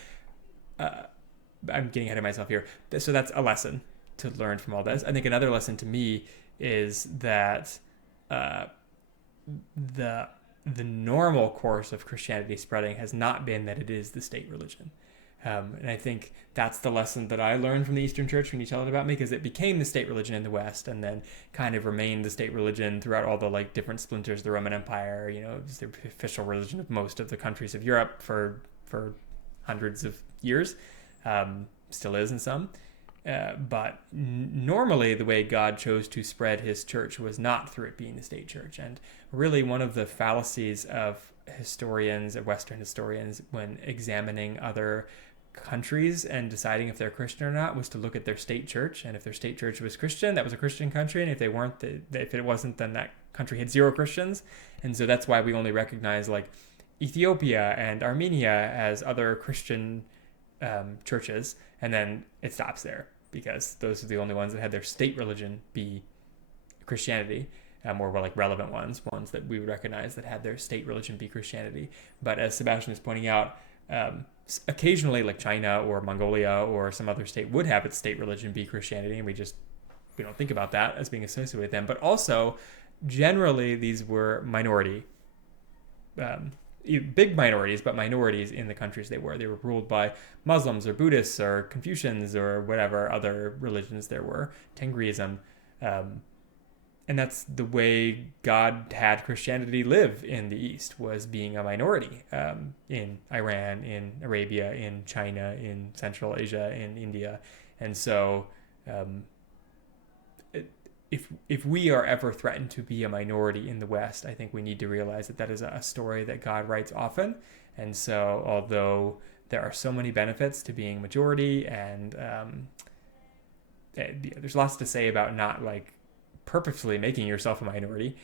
I'm getting ahead of myself here. So that's a lesson to learn from all this. I think another lesson to me is that the normal course of Christianity spreading has not been that it is the state religion. And I think that's the lesson that I learned from the Eastern Church when you tell it about me, because it became the state religion in the West and then kind of remained the state religion throughout all the like different splinters of the Roman Empire. You know, it was the official religion of most of the countries of Europe for hundreds of years. Still is in some. But normally the way God chose to spread his church was not through it being the state church. And really one of the fallacies of historians, of Western historians, when examining other countries and deciding if they're Christian or not was to look at their state church. And if their state church was Christian, that was a Christian country. And if they weren't, if it wasn't, then that country had zero Christians. And so that's why we only recognize like Ethiopia and Armenia as other Christian churches, and then it stops there because those are the only ones that had their state religion be Christianity, or like relevant ones that we would recognize that had their state religion be Christianity. But as Sebastian is pointing out, occasionally like China or Mongolia or some other state would have its state religion be Christianity, and we don't think about that as being associated with them. But also, generally, these were minority big minorities, but minorities in the countries they were. They were ruled by Muslims or Buddhists or Confucians or whatever other religions there were, Tengriism. And that's the way God had Christianity live in the East, was being a minority in Iran, in Arabia, in China, in Central Asia, in India. And so if we are ever threatened to be a minority in the West, I think we need to realize that that is a story that God writes often. And so although there are so many benefits to being majority, and there's lots to say about not like purposefully making yourself a minority,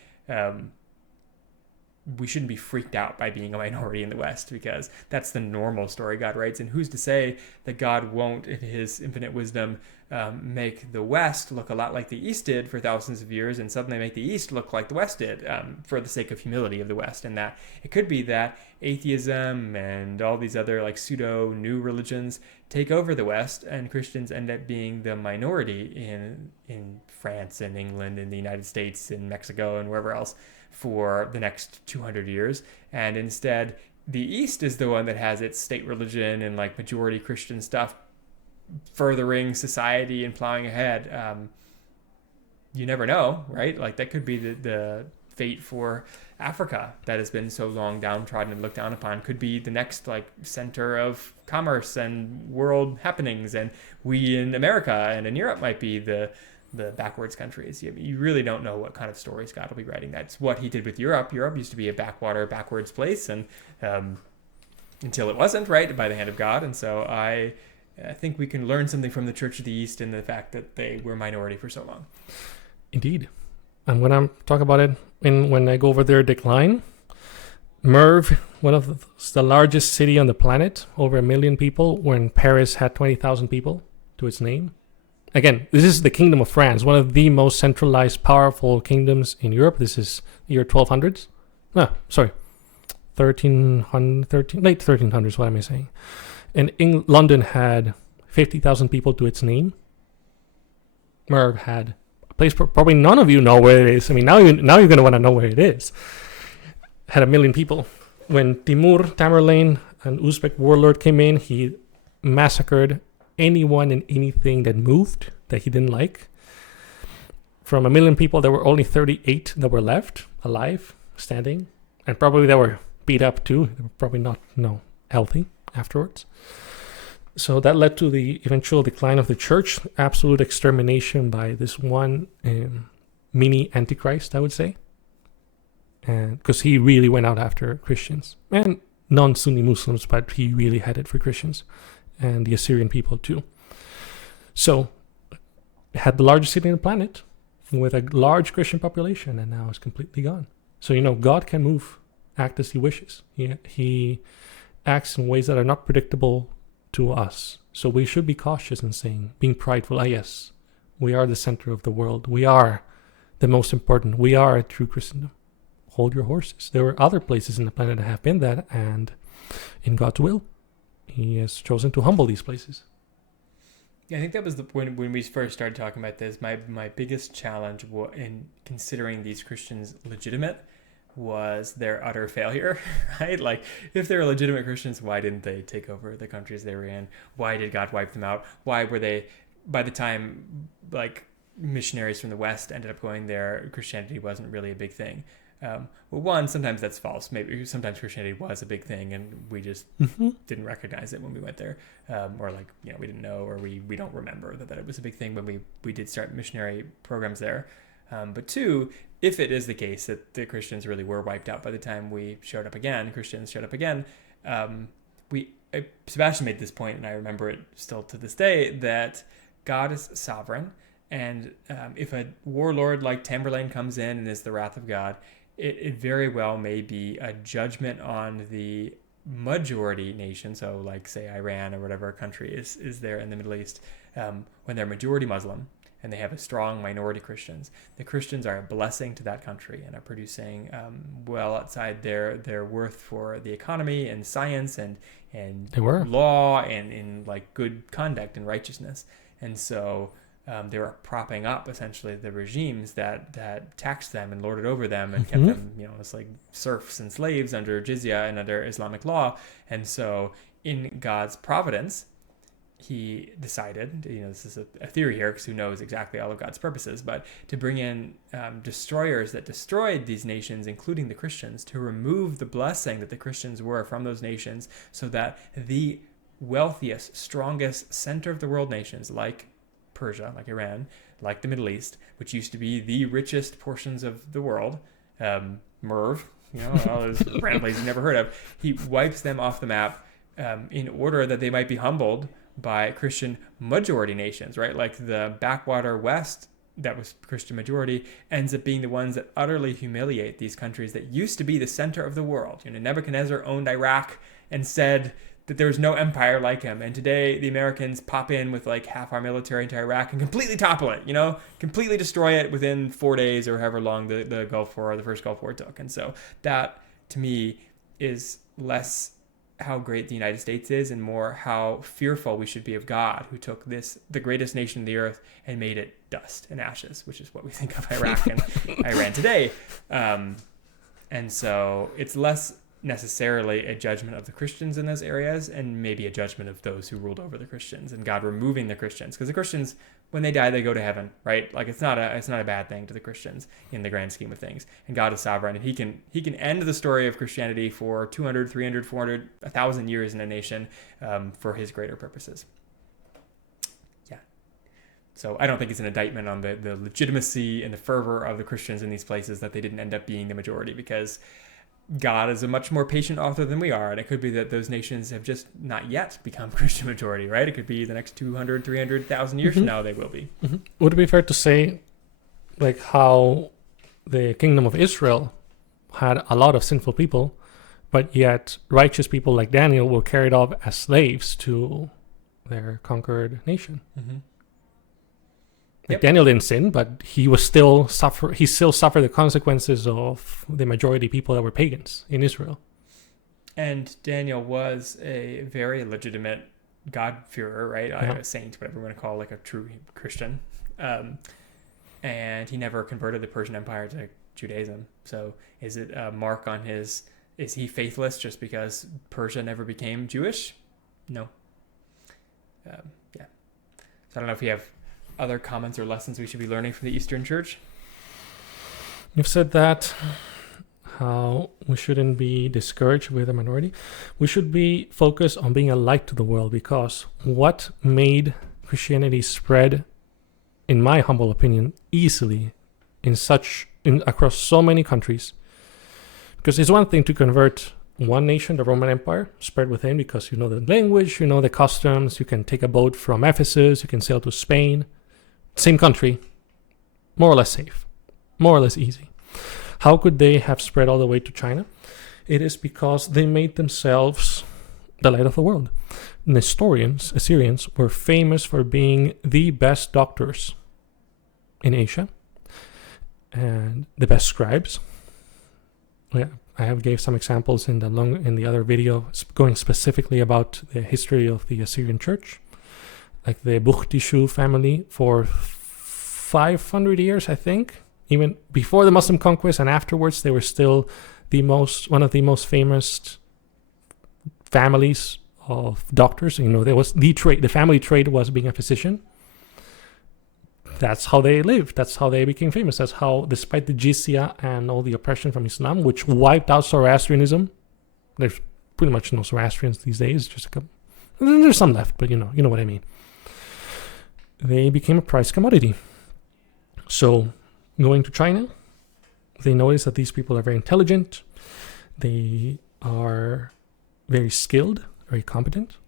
we shouldn't be freaked out by being a minority in the West, because that's the normal story God writes. And who's to say that God won't, in his infinite wisdom, make the West look a lot like the East did for thousands of years, and suddenly make the East look like the West did, for the sake of humility of the West. And that it could be that atheism and all these other like pseudo new religions take over the West, and Christians end up being the minority in France and England and the United States and Mexico and wherever else for the next 200 years. And instead, the East is the one that has its state religion and like majority Christian stuff furthering society and plowing ahead. You never know, right? Like that could be the fate for Africa that has been so long downtrodden and looked down upon. Could be the next like center of commerce and world happenings, and we in America and in Europe might be the backwards countries. You really don't know what kind of stories God will be writing. That's what he did with Europe. Europe used to be a backwards place, and until it wasn't, right, by the hand of God. And so I think we can learn something from the Church of the East and the fact that they were minority for so long. Indeed. And when I'm talking about it, when I go over their decline, Merv, one of the largest city on the planet, over 1 million people, when Paris had 20,000 people to its name. Again, this is the Kingdom of France, one of the most centralized, powerful kingdoms in Europe. This is year 1200s. No, sorry, 1300, late 1300s, what am I saying? And London had 50,000 people to its name. Merv had a place probably none of you know where it is. I mean, now you're going to want to know where it is. Had 1 million people. When Tamerlane, an Uzbek warlord, came in, he massacred anyone and anything that moved that he didn't like. From 1 million people, there were only 38 that were left alive, standing, and probably they were beat up too. They were probably not healthy afterwards. So that led to the eventual decline of the church, absolute extermination by this one mini antichrist, I would say. And because he really went out after Christians and non-Sunni Muslims, but he really had it for Christians and the Assyrian people too. So it had the largest city on the planet with a large Christian population, and now it's completely gone. So God can act as he wishes. He acts in ways that are not predictable to us. So we should be cautious in being prideful. Yes, we are the center of the world. We are the most important. We are a true Christendom. Hold your horses. There are other places in the planet that have been that, and in God's will, he has chosen to humble these places. Yeah, I think that was when we first started talking about this. My biggest challenge in considering these Christians legitimate was their utter failure, right? Like, if they were legitimate Christians, why didn't they take over the countries they were in? Why did God wipe them out? Why were they, by the time missionaries from the West ended up going there, Christianity wasn't really a big thing? Well, one, sometimes that's false. Maybe sometimes Christianity was a big thing and we just didn't recognize it when we went there. Or we didn't know, or we don't remember that it was a big thing when we did start missionary programs there. But two, if it is the case that the Christians really were wiped out by the time Christians showed up again, Sebastian made this point, and I remember it still to this day, that God is sovereign. And if a warlord like Tamerlane comes in and is the wrath of God, it very well may be a judgment on the majority nation. So like, say, Iran or whatever country is there in the Middle East, when they're majority Muslim and they have a strong minority Christians. The Christians are a blessing to that country and are producing well outside their worth for the economy and science and law and in good conduct and righteousness. And so they were propping up essentially the regimes that taxed them and lorded over them and kept them, as serfs and slaves under jizya and under Islamic law. And so in God's providence, he decided, this is a theory here because who knows exactly all of God's purposes, but to bring in destroyers that destroyed these nations, including the Christians, to remove the blessing that the Christians were from those nations, so that the wealthiest, strongest center of the world nations like Persia, like Iran, like the Middle East, which used to be the richest portions of the world, Merv, all those random places you never heard of, he wipes them off the map in order that they might be humbled by Christian majority nations, right? Like the backwater West that was Christian majority ends up being the ones that utterly humiliate these countries that used to be the center of the world. Nebuchadnezzar owned Iraq and said that there was no empire like him. And today the Americans pop in with half our military into Iraq and completely topple it, completely destroy it within 4 days or however long the Gulf War, the first Gulf War took. And so that to me is less how great the United States is and more how fearful we should be of God, who took the greatest nation on the earth, and made it dust and ashes, which is what we think of Iraq and Iran today. And so it's less necessarily a judgment of the Christians in those areas and maybe a judgment of those who ruled over the Christians and God removing the Christians, because the Christians, when they die, they go to heaven, right? It's not a bad thing to the Christians in the grand scheme of things. And God is sovereign, and he can end the story of Christianity for 200, 300, 400, 1,000 years in a nation for his greater purposes. Yeah. So I don't think it's an indictment on the legitimacy and the fervor of the Christians in these places that they didn't end up being the majority, because God is a much more patient author than we are. And it could be that those nations have just not yet become Christian majority, right? It could be the next 200, 300,000 years from now they will be. Would it be fair to say, how the kingdom of Israel had a lot of sinful people, But yet, righteous people like Daniel were carried off as slaves to their conquered nation. Mm-hmm. Like Daniel didn't sin, but he still suffered the consequences of the majority people that were pagans in Israel. And Daniel was a very legitimate God-fearer, right? Yeah. A saint, whatever you want to call like a true Christian. And he never converted the Persian Empire to Judaism. So is it a mark on is he faithless just because Persia never became Jewish? No. Yeah. So I don't know if you have other comments or lessons we should be learning from the Eastern Church. You've said that, how we shouldn't be discouraged with a minority. We should be focused on being a light to the world, because what made Christianity spread, in my humble opinion, easily across so many countries. Because it's one thing to convert one nation, the Roman Empire, spread within, because you know the language, you know the customs, you can take a boat from Ephesus, you can sail to Spain. Same country, more or less safe, more or less easy. How could they have spread all the way to China? It is because they made themselves the light of the world. Nestorians, Assyrians, were famous for being the best doctors in Asia and the best scribes. Yeah, I have gave some examples in the other video going specifically about the history of the Assyrian church. Like the Bukhtishu family for 500 years, I think. Even before the Muslim conquest and afterwards, they were still one of the most famous families of doctors. You know, there was the family trade was being a physician. That's how they lived. That's how they became famous. That's how, despite the jizya and all the oppression from Islam, which wiped out Zoroastrianism, there's pretty much no Zoroastrians these days. Just a couple. There's some left, but you know what I mean. They became a price commodity. So, going to China, they notice that these people are very intelligent. They are very skilled, very competent.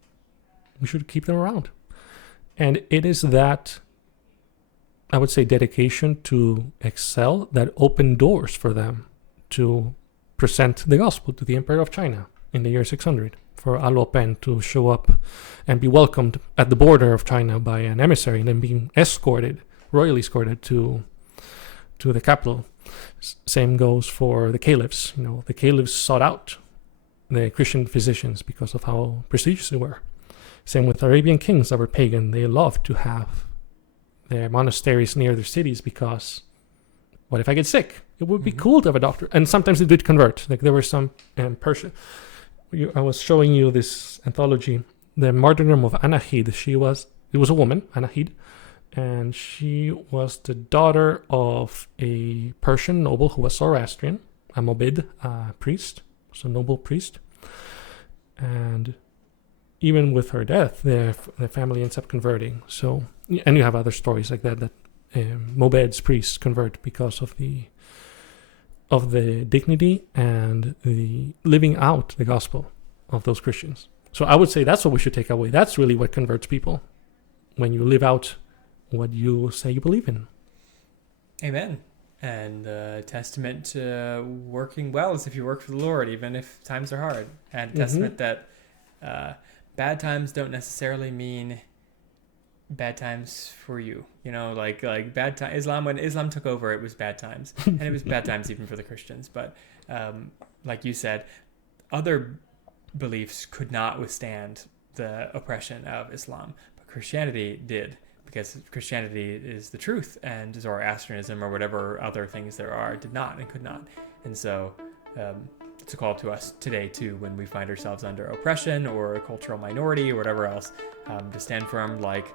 We should keep them around. And it is that, I would say, dedication to excel that opened doors for them to present the gospel to the Emperor of China in the year 600. For Alopen to show up and be welcomed at the border of China by an emissary and then being royally escorted to the capital. Same goes for the caliphs. You know, the caliphs sought out the Christian physicians because of how prestigious they were. Same with Arabian kings that were pagan. They loved to have their monasteries near their cities because, what if I get sick? It would be cool to have a doctor. And sometimes they did convert. Like there were some Persian. I was showing you this anthology, the martyrdom of Anahid. It was a woman, Anahid, and she was the daughter of a Persian noble who was Zoroastrian, a Mobid priest, so noble priest. And even with her death, the family ends up converting. So, and you have other stories like that Mobed's priests convert because of the dignity and the living out the gospel of those Christians. So I would say that's what we should take away. That's really what converts people, when you live out what you say you believe in. Amen. And testament to working well is if you work for the Lord, even if times are hard. And testament that bad times don't necessarily mean bad times for you. You know, like bad time. When Islam took over, it was bad times, and it was bad times even for the Christians. But like you said, other beliefs could not withstand the oppression of Islam, but Christianity did, because Christianity is the truth, and Zoroastrianism or whatever other things there are did not and could not. And so it's a call to us today too, when we find ourselves under oppression or a cultural minority or whatever else, to stand firm like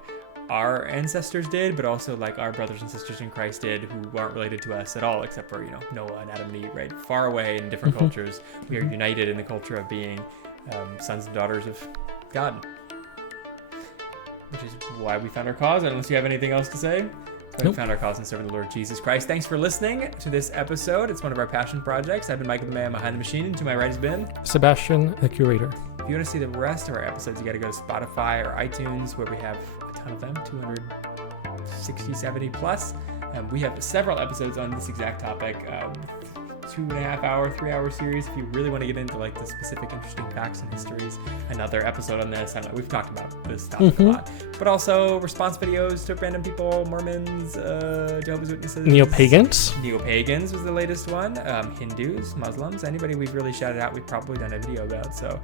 our ancestors did, but also like our brothers and sisters in Christ did, who aren't related to us at all, except for, Noah and Adam and Eve, right? Far away in different cultures. We are united in the culture of being sons and daughters of God, which is why we found our cause. Unless you have anything else to say. We found our cause in serving the Lord Jesus Christ. Thanks for listening to this episode. It's one of our passion projects. I've been Michael, the man behind the machine, and to my right has been Sebastian, the curator. If you want to see the rest of our episodes, you got to go to Spotify or iTunes, where we have a ton of them, 260, 70 plus. We have several episodes on this exact topic, 2.5 hour, 3 hour series. If you really want to get into like the specific interesting facts and histories, another episode on this. I know we've talked about this topic a lot, but also response videos to random people, Mormons, Jehovah's Witnesses, Neo-pagans was the latest one, Hindus, Muslims, anybody we've really shouted out, we've probably done a video about. So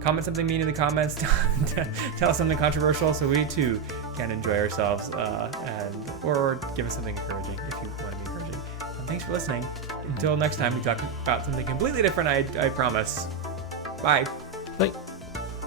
comment something mean in the comments, tell us something controversial so we too can enjoy ourselves, or give us something encouraging if you want to be encouraging. Thanks for listening. Until next time we talk about something completely different, I promise. Bye. Bye.